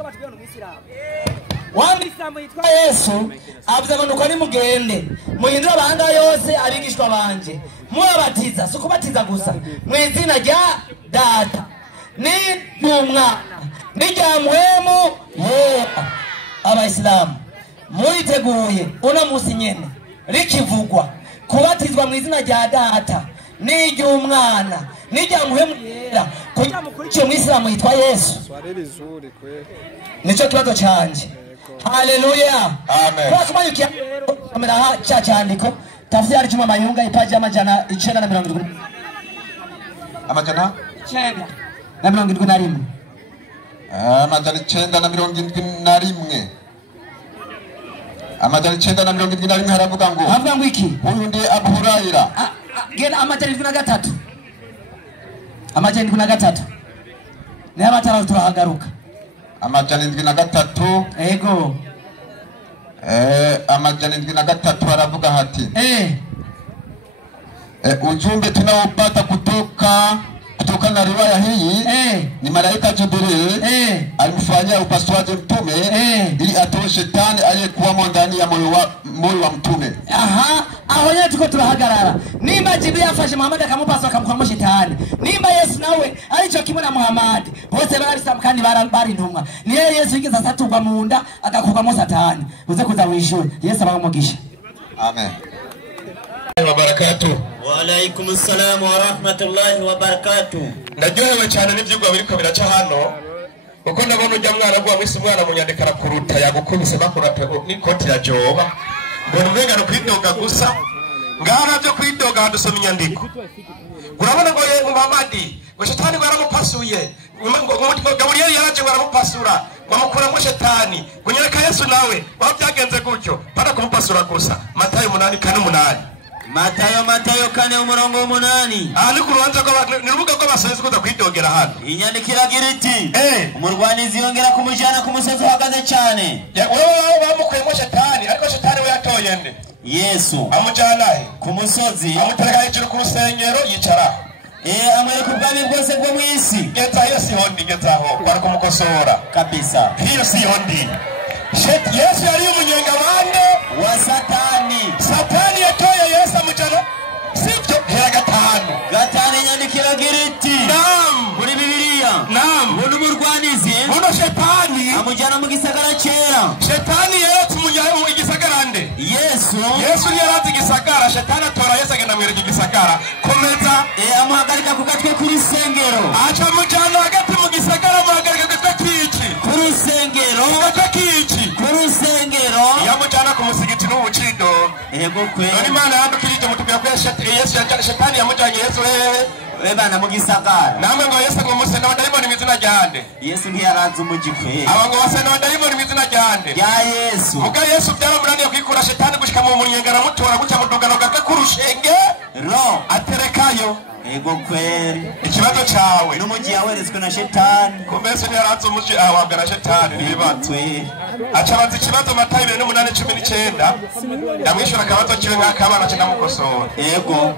Wa mwisilamu yitwa Yesu avuze ngo nuko nimugende muhindure amahanga yose abigishwa banje mubabatiza sukubatiza gusa mu izina rya Data n'Umwana n'irya Mpwemu Yera. Abayisilamu muriteguye uno musi nyene rikivugwa kubatizwa mu izina rya Data n'iry'Umwana n'irya Mpwemu Yera kugira mukurikiye umwisilamu yitwa Yesu. Nico kibazo canje. Haleluya. Amen. Kwa kumayukia kamera cha cyandiko tafsiri cyuma mayunga ipaji amajana 970. Amajana 971. amajana 971. Amajana 971 haravuga ngo havuga ngo iki? Uyu ndi Abu Huraira. Gena amajana 13. Amajana 13. n'abatara turahagaruka amajana 73 ego amajana 73 aravuga hati ujumbe tunaopata kutoka na riwaya hii ni malaika Jibril alimfanyia upasuaji mtume ili atoe shetani aliyekuwa ndani ya moyo wa mtume. Aha, aho nyine tuko turahagarara. Nimba Jibril afashe Muhammad akamupasa akamukura shetani. Nimba Yesu nawe alicho kimwe na Muhammad. Bose bari samkani bari ntumwa. Ni Yesu yigeze asatugwa mu nda akakugwamo satani. Uze kuza wijuru. Yesu abamugisha. Amen. Wa barakatuh. Wa alaikum assalam wa rahmatullahi wa barakatuh. Ndajohewe cyane n'ivyigwa biriko biraca hano. Uko ndabona ujya mwana gwa mwisi mwana munyandikara kuruta yagukubise bakurata n'ikoti ya joba. Mbona umenga no kwidoga gusa. Ngara byo kwidoga handusoma inyandiko. Urabona ngo ye Muhammad, ngo shetani baramupasuye. Ngo Gabriel yaraje baramupasura. Bamukura mu shetani. Kunyereka Yesu nawe, babyagenze gutyo. Para kumupasura gusa. Matayo 8:8. Matayo 4:8. Ari kurubanza ko nirubuga ko basoheze kuza kwidogera hano. Inyandikira giriti. Umurwanizi yongera kumujana ku musozi uhagaze cyane. Wewe bamukuyemo shetani, ariko shetani we yatoye nde? Yesu. Amujana he ku musozi. Amutereka hejuru ku rusengero yicara. Amwereka ubwami bwose bwo mu isi. Geza Yesu hondi gezaho bari kumukosora kabisa. Hiyo si hondi. Yesu yari umunyenga bande wa Satani. Satani yatoye Yesu amujana. Sibyo hera gatanu inyandikira giriti. Naam. Muri Bibiliya. Naam. Buno murwanizi. Buno shetani amujana mu gisagara cyera. Shetani yaretse umunyaye mu gisagara nde? Yesu yaretse igisagara. Shetani atora Yesu agenda mu gisagara. Komeza amuhagarika ku gatwe kuri sengero. Acha mujana hagati mu gisagara muhagarika gatwe kici. Kuri sengero. Gatwe kici. Kuri sengero. Yamujana ku musigiti n'ubucido. Ego kwe. None Imana yandukirije mutubya ko Yesu shetani yamujanye Yesu bana mu gisagara. Namwe ngo Yesu ngo musena badayimoni mizina ryande. Yesu ntiyaranze umujikwe. Abango basena badayimoni mizina ryande. Ya Yesu. Muga Yesu byaramunaniye kwikura shetani gushika mu munyengara mutora guca mudugano gake kurushenge. Ro aterekayo. Ego kweri. Ikibazo cyawe n'umugi yaweretswe na shetani. Kumbese ntiyaranze umuji awabwira shetani nibibazo. Acabaza ikibazo Matayo 8:19. Yamwishura akabazo kiwe nk'akabana cy'amukosora. Ego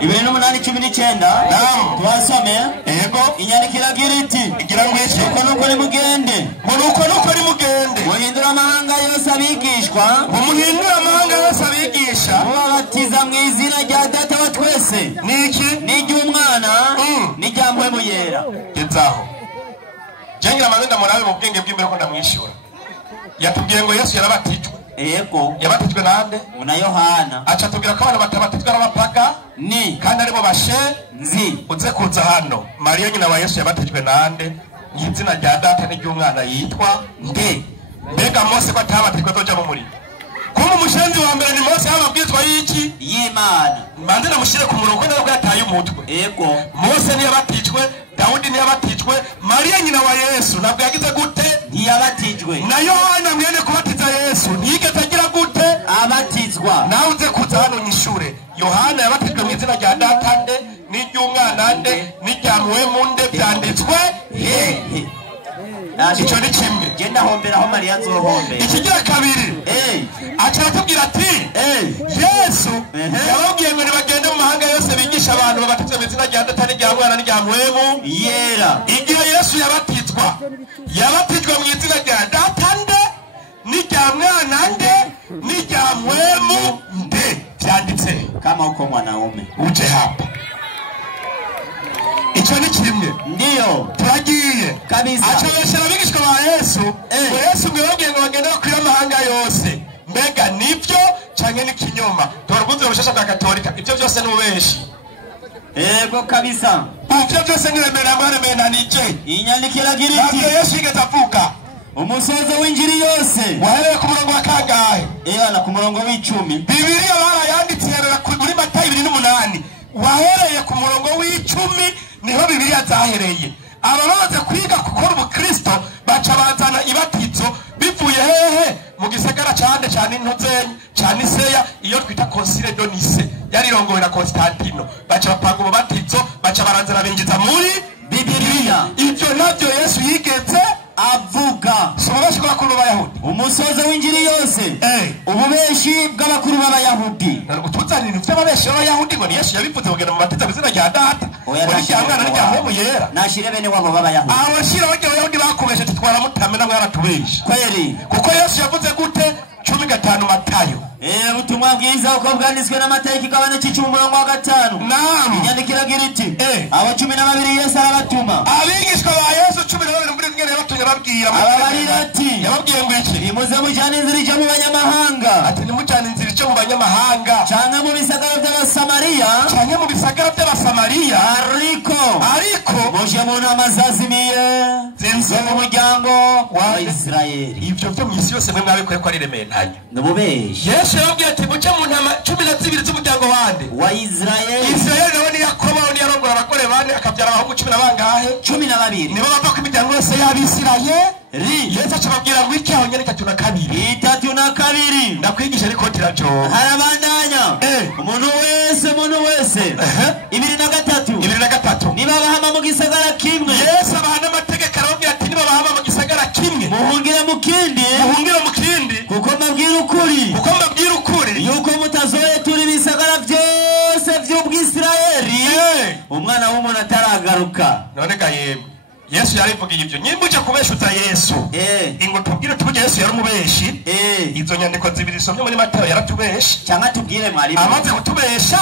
8:19. Naam. Twasome. Ego inyandikira giriti. Igira ngwese uko nuko ni mugende. Nuko ni mugende. Muhindura amahanga yose abigishwa. Muhindura amahanga yose abigisha. Mubatiza mu izina rya Data wa twese. Niki? N'iry'umwana. N'ijyambwe yera. Gezaho. Jengira amabenda murabe mu bwenge bw'imbere ko ndamwishura. Yatubwiye ngo Yesu yarabatijwe. Ego. Yabatijwe nande? Na Yohana. Acha tubwira ko abantu batabatijwe n'abapaka ni kandi aribo bashenzi. Uze kuza hano. Mariya nyina wa Yesu yabatijwe nande? N'izina rya Data n'iry'umwana yitwa nde? Mbega Mose ko atabatijwe toja mu muri. Kuma umushenzi wa mbere ni Mose yababwizwa yiki? Y'Imana. Manze namushire ku murongo nabwo yataye umutwe. Ego. Mose niyabatijwe, Daudi niyabatijwe, Mariya nyina wa Yesu nabwo yagize gute? Ntiyabatijwe. Na Yohana mwene kubatiza Yesu nigeze agira gute? Abatizwa. Nawe uze kuza hano nyishure. Yohana yabatijwe mu izina rya Data nde, n'iry'umwana nde, n'ijyamwe nde byanditswe hehe. Icyo ni kimwe. Genda hombera aho Mariya nzohombera. Ikigira kabiri. Acha atubwira ati Yesu yababwiye ngo bagende mu mahanga yose bigisha abantu babatizwe mu izina rya Data n'ijyamwana n'ijyamwe yera. Igihe Yesu yabatijwe mu izina rya Data nde, n'ijyamwana nde, n'ijyamwe nde byanditse kama uko mwanaume. Uje hapa. Icyo ni kimwe. Ndiyo. Turagiye. Kabisa. Acha yashira bigishwa ba Yesu. Yesu mwebwe ngo bagende bakwiye amahanga yose. Mbega nibyo canke ni kinyoma? Turaguze ubushasha bwa Katolika. Ibyo byose ni ubeshi. Ego kabisa. Ibyo byose ni remera mwana nije. Inyandikira giriti. Ntabwo Yesu yigeze avuga. Umusozo w'injiri yose. Wahereye ku murongo wa kangahe? Na ku murongo w'10. Bibiliya barayanditse rero kuri Matayo 2:8. Wahereye ku murongo w'10 niho Bibiliya zahereye. Ababaze kwiga gukora ubukristo baca bazana ibatizo bivuye hehe mu gisagara cyane cyane intuzenye cyane Iseya iyo twita Concile de Nice yari rongowe na Constantino. Baca bapanga ububatizo baca baranzira binjiza muri Bibiliya. Samariya. Ivyo navyo Yesu yigeze avuga. Sobashi kwa bakuru b'Abayahudi. Umusozo w'injiri yose. Ububeshi bw'abakuru b'Abayahudi. Utuzanira ivyo ababeshi b'Abayahudi ngo ni Yesu yabivuze kugenda mu mateka bizina rya data. Oya cyangwa n'irya mpemu yera. Nashire bene wabo b'Abayahudi. Abo shira b'Abayahudi bakubeshe tutwara mutame na mwaratubeshe. Kweli. Kuko Yesu yavuze gute 15 Matayo. Ubutumwa bwiza uko bwanditswe n'amateka igabane cy'umurongo wa 5. Naam. Inyandikira giriti. Abo 12 Yesu arabatuma. Abigishwa ba Yesu 12 muri ngere batunye babwira. Ababarira ati. Yababwiye ngo iki? Nimuze mujane inzira ije mu banyamahanga. Ati nimujane inzira ije mu banyamahanga. Canke mu bisagara by'Abasamariya. Canke mu bisagara by'Abasamariya. Ariko muje mu nama zazimiye. Zinzo mu muryango wa Israeli. Ivyo byo mwisi yose mwe mwabikoye ko ari rementanye. Nububeshi. Yesu yabwiye ati muce mu ntama 12 z'umuryango wande wa Israeli. Israeli nawe ni Yakobo ni yarongora abagore bane akabyara abahungu 10 bangahe? 12. Nibo bava ku miryango yose y'Abisirayeli. Yesu acababwira ngo iki aho nyene 32. Ndakwigisha ariko tirajo. Harabandanya. Umuntu wese 23. Niba bahama mu gisagara kimwe. Yesu abahana amategeko arababwira ati niba bahama mu gisagara kimwe. Muhungire mu kindi. Kuko mbabwira ukuri. Yuko mutazoye turi bisagara byose by'Ubwisirayeli. Umwana w'umuntu ataragaruka. None ga yemwe. Yesu yarivugiye ibyo. Nyimbuce kubeshuza Yesu. Ingo tubwire tuje Yesu yari umubeshi. Izo nyandiko zibiri somye muri Matayo yaratubesha. Cyangwa tubwire mwarimu. Amaze kutubesha.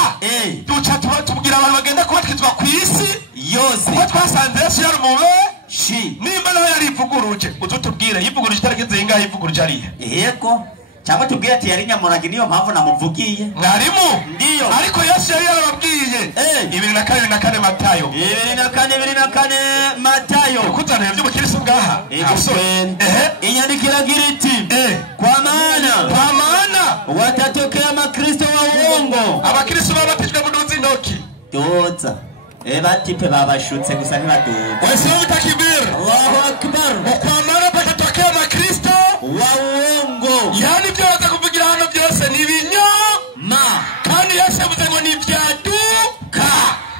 Duca tubwira abantu bagenda kubatwizwa ku isi yose. Kuko twasanze Yesu yari umubeshi. Nimba nawe yarivuguruje. Uzutubwire yivuguruje itariki zingahe yivuguruje ari. Yego. Cyangwa tubwire ati yari nyamuragi niyo mpamvu namuvugiye. Mwarimu. Ndiyo. Ariko Yesu yari yarababwiye. 24 Matayo. 24 Matayo. Kutana ibyo mukirisi ngaha. Inyandikira giriti. Kwa maana watatokea makristo wa uongo. Abakristo babatijwe buduzi ndoki. Doza. Batipe babashutse gusa ntibadoza. Wasimu takibir. Allahu akbar. Kwa maana patatokea makristo wa uongo. Yani byo baza kuvugira hano byose ni binyoma. Kandi Yesu yavuze ngo ni byaduka.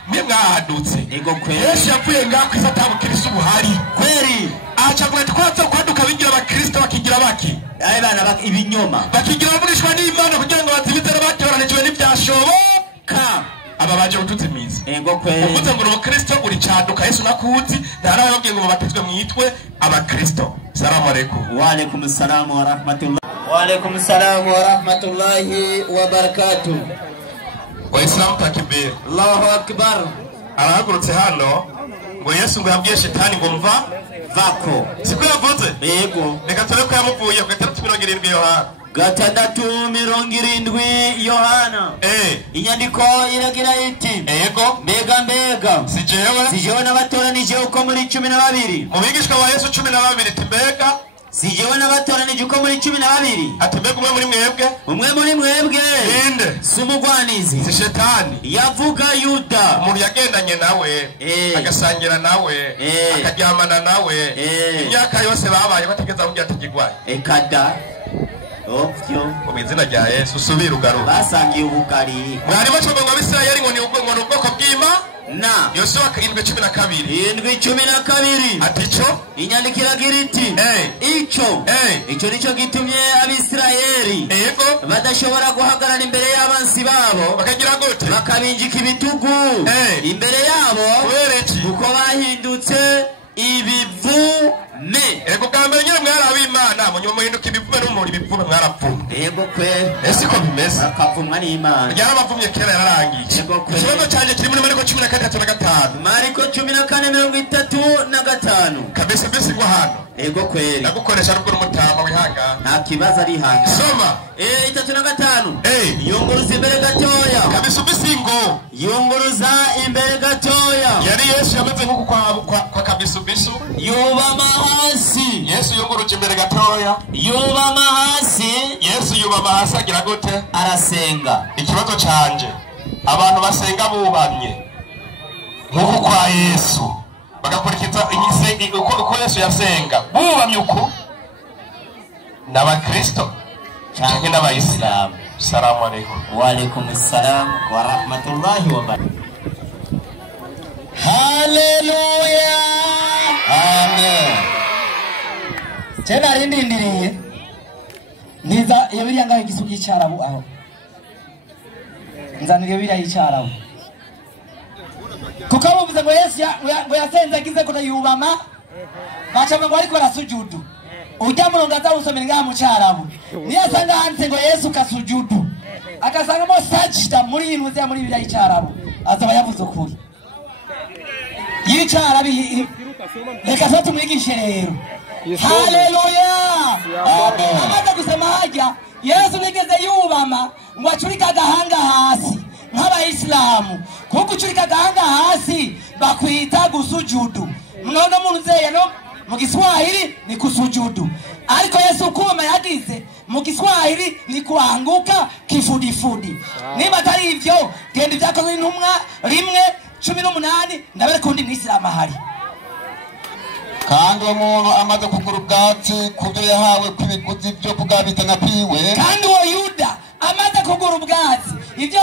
Mwahadutse. Ego kweli. Yesu yavuye ngako isata abakristo buhari. Kweli. Acha bwe twaza kwaduka bigira abakristo bakigira baki. Aye bana ibinyoma. Bakigira burishwa n'Imana kugira ngo bazibitera batoranijwe n'ibyashoboka. Aba baje utuzimiza. Ego kweli. Uvuze ngo umukristo uri cyaduka Yesu nakuzi ndara yabwiye ngo babatizwe mwitwe abakristo. Salamu alaykum. Wa alaykum assalam wa rahmatullah. Wa alaykum assalam wa rahmatullahi wa barakatuh. Wa Islam takbir. Allahu akbar. Arahagurutse hano ngo Yesu ngo yabwiye shetani ngo mva vako. Siko yavuze? Yego. Reka tore ko yamuvuye ku 370 Yohana. 6:70 Yohana. Inyandiko iragira iti. Yego. Mbega. Sijewe n'abatoranije uko muri 12. Mu bigishwa ba Yesu 12 timbega. Sijewe n'abatoranije uko muri 12. Ati mbega umwe muri mwebwe? Umwe muri mwebwe. Inde. Sumugwanizi. Si shetani. Yavuga Yuda. Umuntu yagendanye nawe. Agasangira nawe. Akaryamana nawe. Imyaka yose babaye bategeza kugira atigigwaye. Ekada. Opyo. Mu izina rya Yesu subira ugaruka. Basangiye ubukari. Mwari bacomba ngo Abisirayeli ngo ni ubwoko bw'ima. Na. Yosua 7:12. 7:12. Aticho. Inyandikira giriti. Ico nico gitumye Abisirayeli. Yego. Badashobora guhagarara imbere y'abansi babo. Bakagira gute? Bakabinjika ibitugu. Imbere yabo. Kuko bahindutse ibivume. Ego kambe nyine mwarabimana munyuma muhinduka ibivume n'umuri ibivume mwarapfumwe. Yego kwe. Ese ko bimeze? Akavumwa n'Imana. Yarabavumye kera yararangiye. Yego kwe. Ikibazo cyanje kiri muri Mariko 14:35. Mariko 14:35. Kabisa ngo hano. Ego kweli. Nagukoresha ruguru mutama wihanga. Nta kibazo ari hanga. Soma. 3:5. Yunguruza imbere gatoya. Kabisa ngo. Yunguruza imbere gatoya. Yari Yesu yameze nko kwa kabisa. Yubama hasi. Yesu yunguruje imbere gatoya. Yubama hasi. Yesu yubama hasi agira gute? Arasenga. Ikibazo canje abantu basenga bubamye nkuko kwa Yesu bagakurikiza inyisengi uko Yesu yasenga bubamye uko n'abakristo cyangwa n'abayisilamu. Salamu alaykum. Wa alaykum assalam wa rahmatullahi wa barakatuh. Haleluya. Amen. Tena rindindiriye. Niza yabiriya ngaho igisugi cyarabu aho. Nzanire biriya yicyarabu. Kuko bavuze ngo Yesu ngo yasenze agize ko yubama. Bacha ngo ariko arasujudu. Ujya murongo azawusomera ngaha mu cyarabu. Niyo asanga handitse ngo Yesu kasujudu. Akasanga mo sajda muri inuze muri biriya yicyarabu. Azaba yavuze ukuri. Yicyarabi reka sote mwigishe rero. Haleluya. Amen. Amaze gusema hajya Yesu nigeze yubama ngo acurika gahanga hasi nk'abayisilamu kuko ucurika gahanga hasi bakwita gusujudu. Mnono munuzeye no mu Kiswahili ni kusujudu. Ariko Yesu kuma yagize mu Kiswahili ni kuanguka kifudifudi. Niba atari ivyo genda byakozwe n'intumwa 1:18 ndabere kundi mwisilamu ahari. Kandi umuntu amaze kugura ubwatsi kubyo yahawe kw'ibiguzi byo kugabitana kwiwe. Kandi uwo Yuda amaze kugura ubwatsi ibyo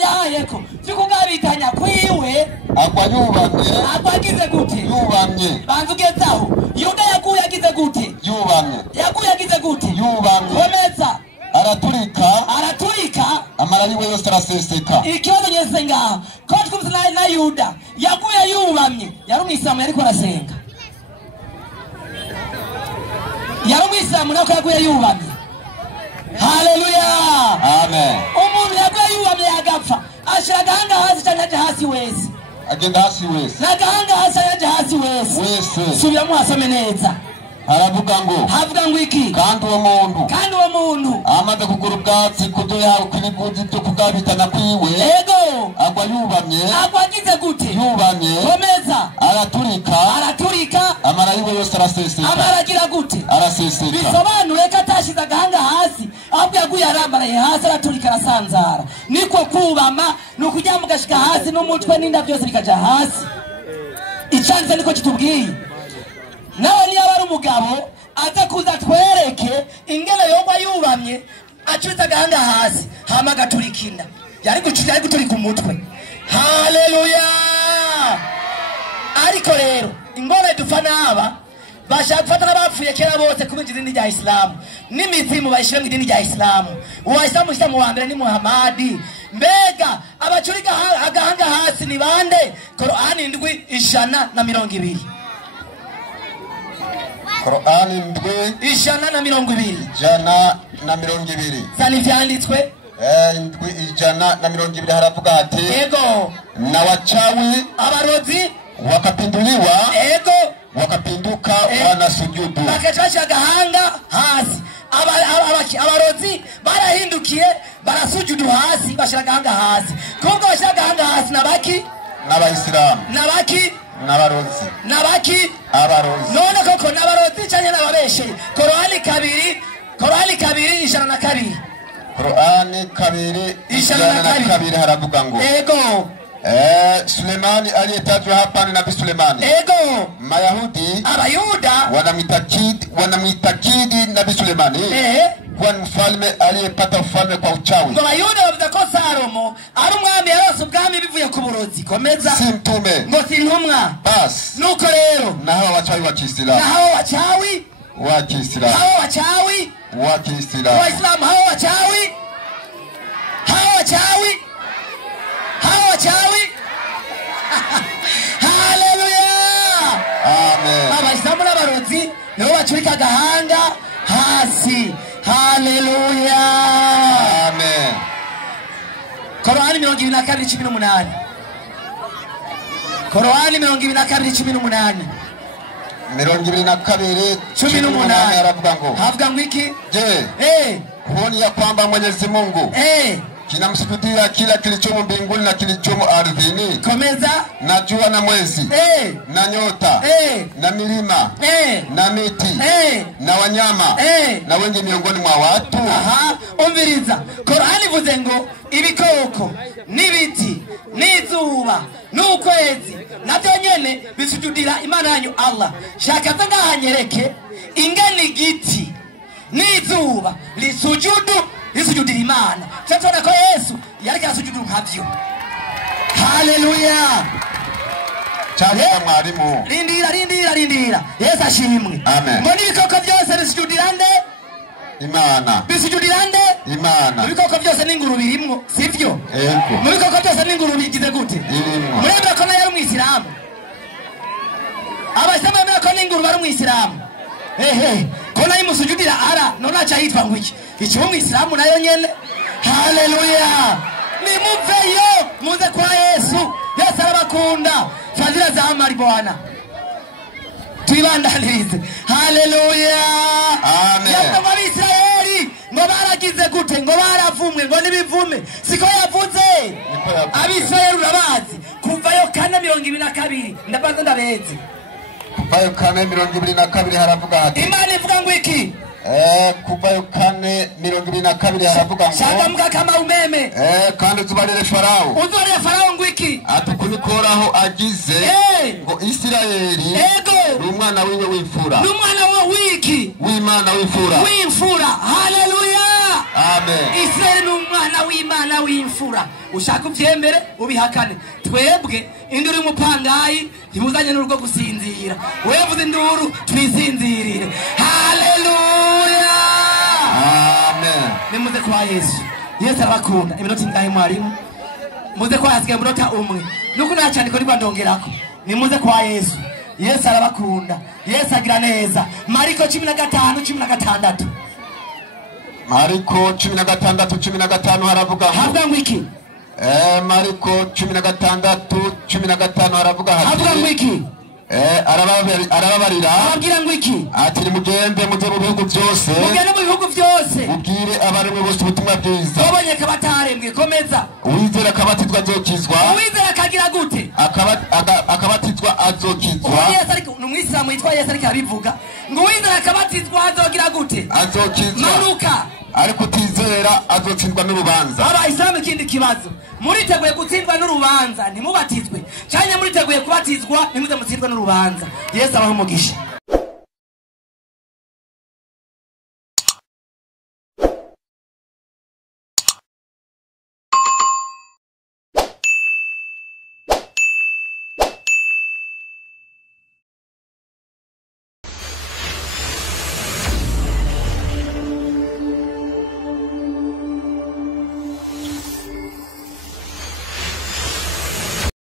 yahayeko byo kugabitanya kwiwe agwa yubamye. Agwagize gute? Yubamye. Banzugezaho Yuda yaguye agize gute? Yubamye. Yaguye agize gute? Yubamye. Komeza. Araturika amara yiwe yose araseseka. Ikibazo nyese ngaho ko twumvise na Yuda yaguye yubamye yari umwisamu yariko arasenga. Yari umwisamu nako yaguye yubamye. Haleluya. Amen. Umuntu yaguye yubamye yagapfa ashira gahanga hasi cyane hasi wese. Agenda hasi wese. Nagahanga hasi yaje hasi wese. Wese. Subiramo asome neza. Haravuga ngo iki? Kandi uwo muntu amaze kugura ubwatsi kubyo yahawe kw'ibiguzi byo kugabitana kwiwe. Ego. Agwa yubamye. Agwagize gute? Yubamye. Komeza. Araturika amara yiwe yose araseseka. Amaragira gute? Araseseka. Bisobanure ko atashize agahanga hasi ahubwo yaguye arambaraye hasi araturika arasanzara. Niko kubama nukujya mugashika hasi n'umutwe n'inda byose bikaja hasi. Icyanze niko kitubwiye. Nawe niyo ari umugabo atakuza twereke ingene yogwa yubamye acuza gahanga hasi hama agaturika yari guturika umutwe. Haleluya. Ariko rero ingone dufana aba bashaka gufata n'abapfuye kera bose kubinjira idini rya Isilamu n'imizimu bayishira mu idini rya Isilamu. Uwaislamu wa mbere ni Muhammadi. Mbega abacurika agahanga hasi ni bande? Qur'ani 7:120. Qur'ani 7:120. 7:120. Zani vyanditswe 7:120 haravuga ati ego na wachawi abarozi wakapinduliwa ego wakapinduka wanasujudu. Bakachasha gahanga hasi abarozi barahindukiye barasujudu hasi bashira gahanga hasi. Kongo bashira gahanga hasi nabaki n'abayisilamu nabaki n'abarozi nabaki abarozi. None koko n'abarozi cyane n'ababeshe. Qur'ani 2:102. Qur'ani 2:102 haravuga ngo ego Sulemani aliyetajwa hapa ni Nabii Sulemani. Ego. Mayahudi Abayuda wanamwitakidi Nabii Sulemani kuwa ni mfalme aliyepata ufalme kwa uchawi. Ngo Abayuda bavuga ko Salomo ari umwami yarose ubwami bivuye ku burozi. Komeza. Si mtume. Ngo si intumwa. Bas. Nuko rero na hawa wachawi wa Kiislamu. Na hawa wachawi wa Kiislamu. Hawa wachawi wa Kiislamu. Waislamu hawa wachawi. Hawa wachawi. Hawa wachawi. Haleluya. Amen. Abaislamu n'abarozi nibo bacurika gahanga hasi. Haleluya. Amen. Qur'ani 22:18. Qur'ani 22:18. 22:18 aravuga ngo havuga ngo iki? Je, huoni ya kwamba Mwenyezi Mungu kinamsujudia kila kilichomo mbinguni na kilichomo ardhini? Komeza. Na jua na mwezi na nyota na milima na miti na wanyama na wengi miongoni mwa watu. Umviriza. Qur'ani ivuze ngo ibikoko n'ibiti n'izuba n'ukwezi nabyo nyene bisujudira Imana yanyu Allah. Shaka ngahanyereke ingene igiti n'izuba lisujudira Imana. Cyatona ko Yesu yareka sujudu nkavyo. Haleluya. cyane mwarimu. Rindira. Yesu ashimwe. Amen. Ngo n'ibikoko byose bisujudira nde? Imana. Bisujudira nde? Imana. Ibikoko byose n'inguru birimo, sivyo? Yego. Mu bikoko byose n'inguru bigize gute? Irimo. Murembe ko nayo mu Isilamu. Abasema mbere ko n'inguru bari mu Isilamu. Ko nayo musujudira ara none acha yitwa ngo iki? Iki mu Isilamu nayo nyene. Haleluya. Nimuveyo muze kwa Yesu. Yesu arabakunda. Fadhila za amari Bwana. Tuibandanize. Haleluya. Amen. Yaba Abisirayeli ngo baragize gute ngo baravumwe ngo nibivume siko yavuze. Abisirayeli urabazi kuvayo 4:22 ndabanza ndabeze. Kuvayo 4:22 haravuga hati. Imana ivuga ngo iki? Kuvayo 4:22 haravuga ngo shaka muka kama umeme. Kandi uzubarire Farao. Uzubarire Farao ngo iki? Atukunikoraho agize ngo Isirayeli n'umwana wiwe w'imfura. N'umwana wa wiki w'Imana w'imfura. W'imfura. Haleluya. Amen. Isirayeli n'umwana w'Imana w'imfura. Ushaka ubyemere ubihakane. Twebwe induru y'umupangayi ntibuzanye n'urugo gusinzira. Wevuze induru twisinzirire. Haleluya. Amen. Nimuze kwa Yesu. Yesu arabakunda. Iminota ingahe mwarimu? Muze kwa Yesu iminota umwe. Nuko nacane ko ndongerako. Nimuze kwa Yesu. Yesu arabakunda. Yesu agira neza. Mariko 15:16. Mariko 15:15 haravuga ngo iki? Mariko 16:15 haravuga ngo iki? Arababarira ababwira ngo iki? Ati mugende muje mu bihugu byose. Mugende mu bihugu byose. Mubwire abaremwe bose ubutumwa bwiza. Babonye kabatarembwe komeza. Uwizera akabatizwa azokizwa. Uwizera akagira gute? Akabatizwa azokizwa. Yesu ariko n'umwisilamu yitwa Yesu ariko abivuga. Ngo uwizera akabatizwa azogira gute? Azokizwa. Maruka. Ariko utizera azotsindwa n'urubanza. Abayisilamu ikindi kibazo. Muriteguye gutsindwa n'urubanza ntimubatizwe. Cyane muriteguye kubatizwa nimuze mutsindwa n'urubanza. Yesu abaho umugisha.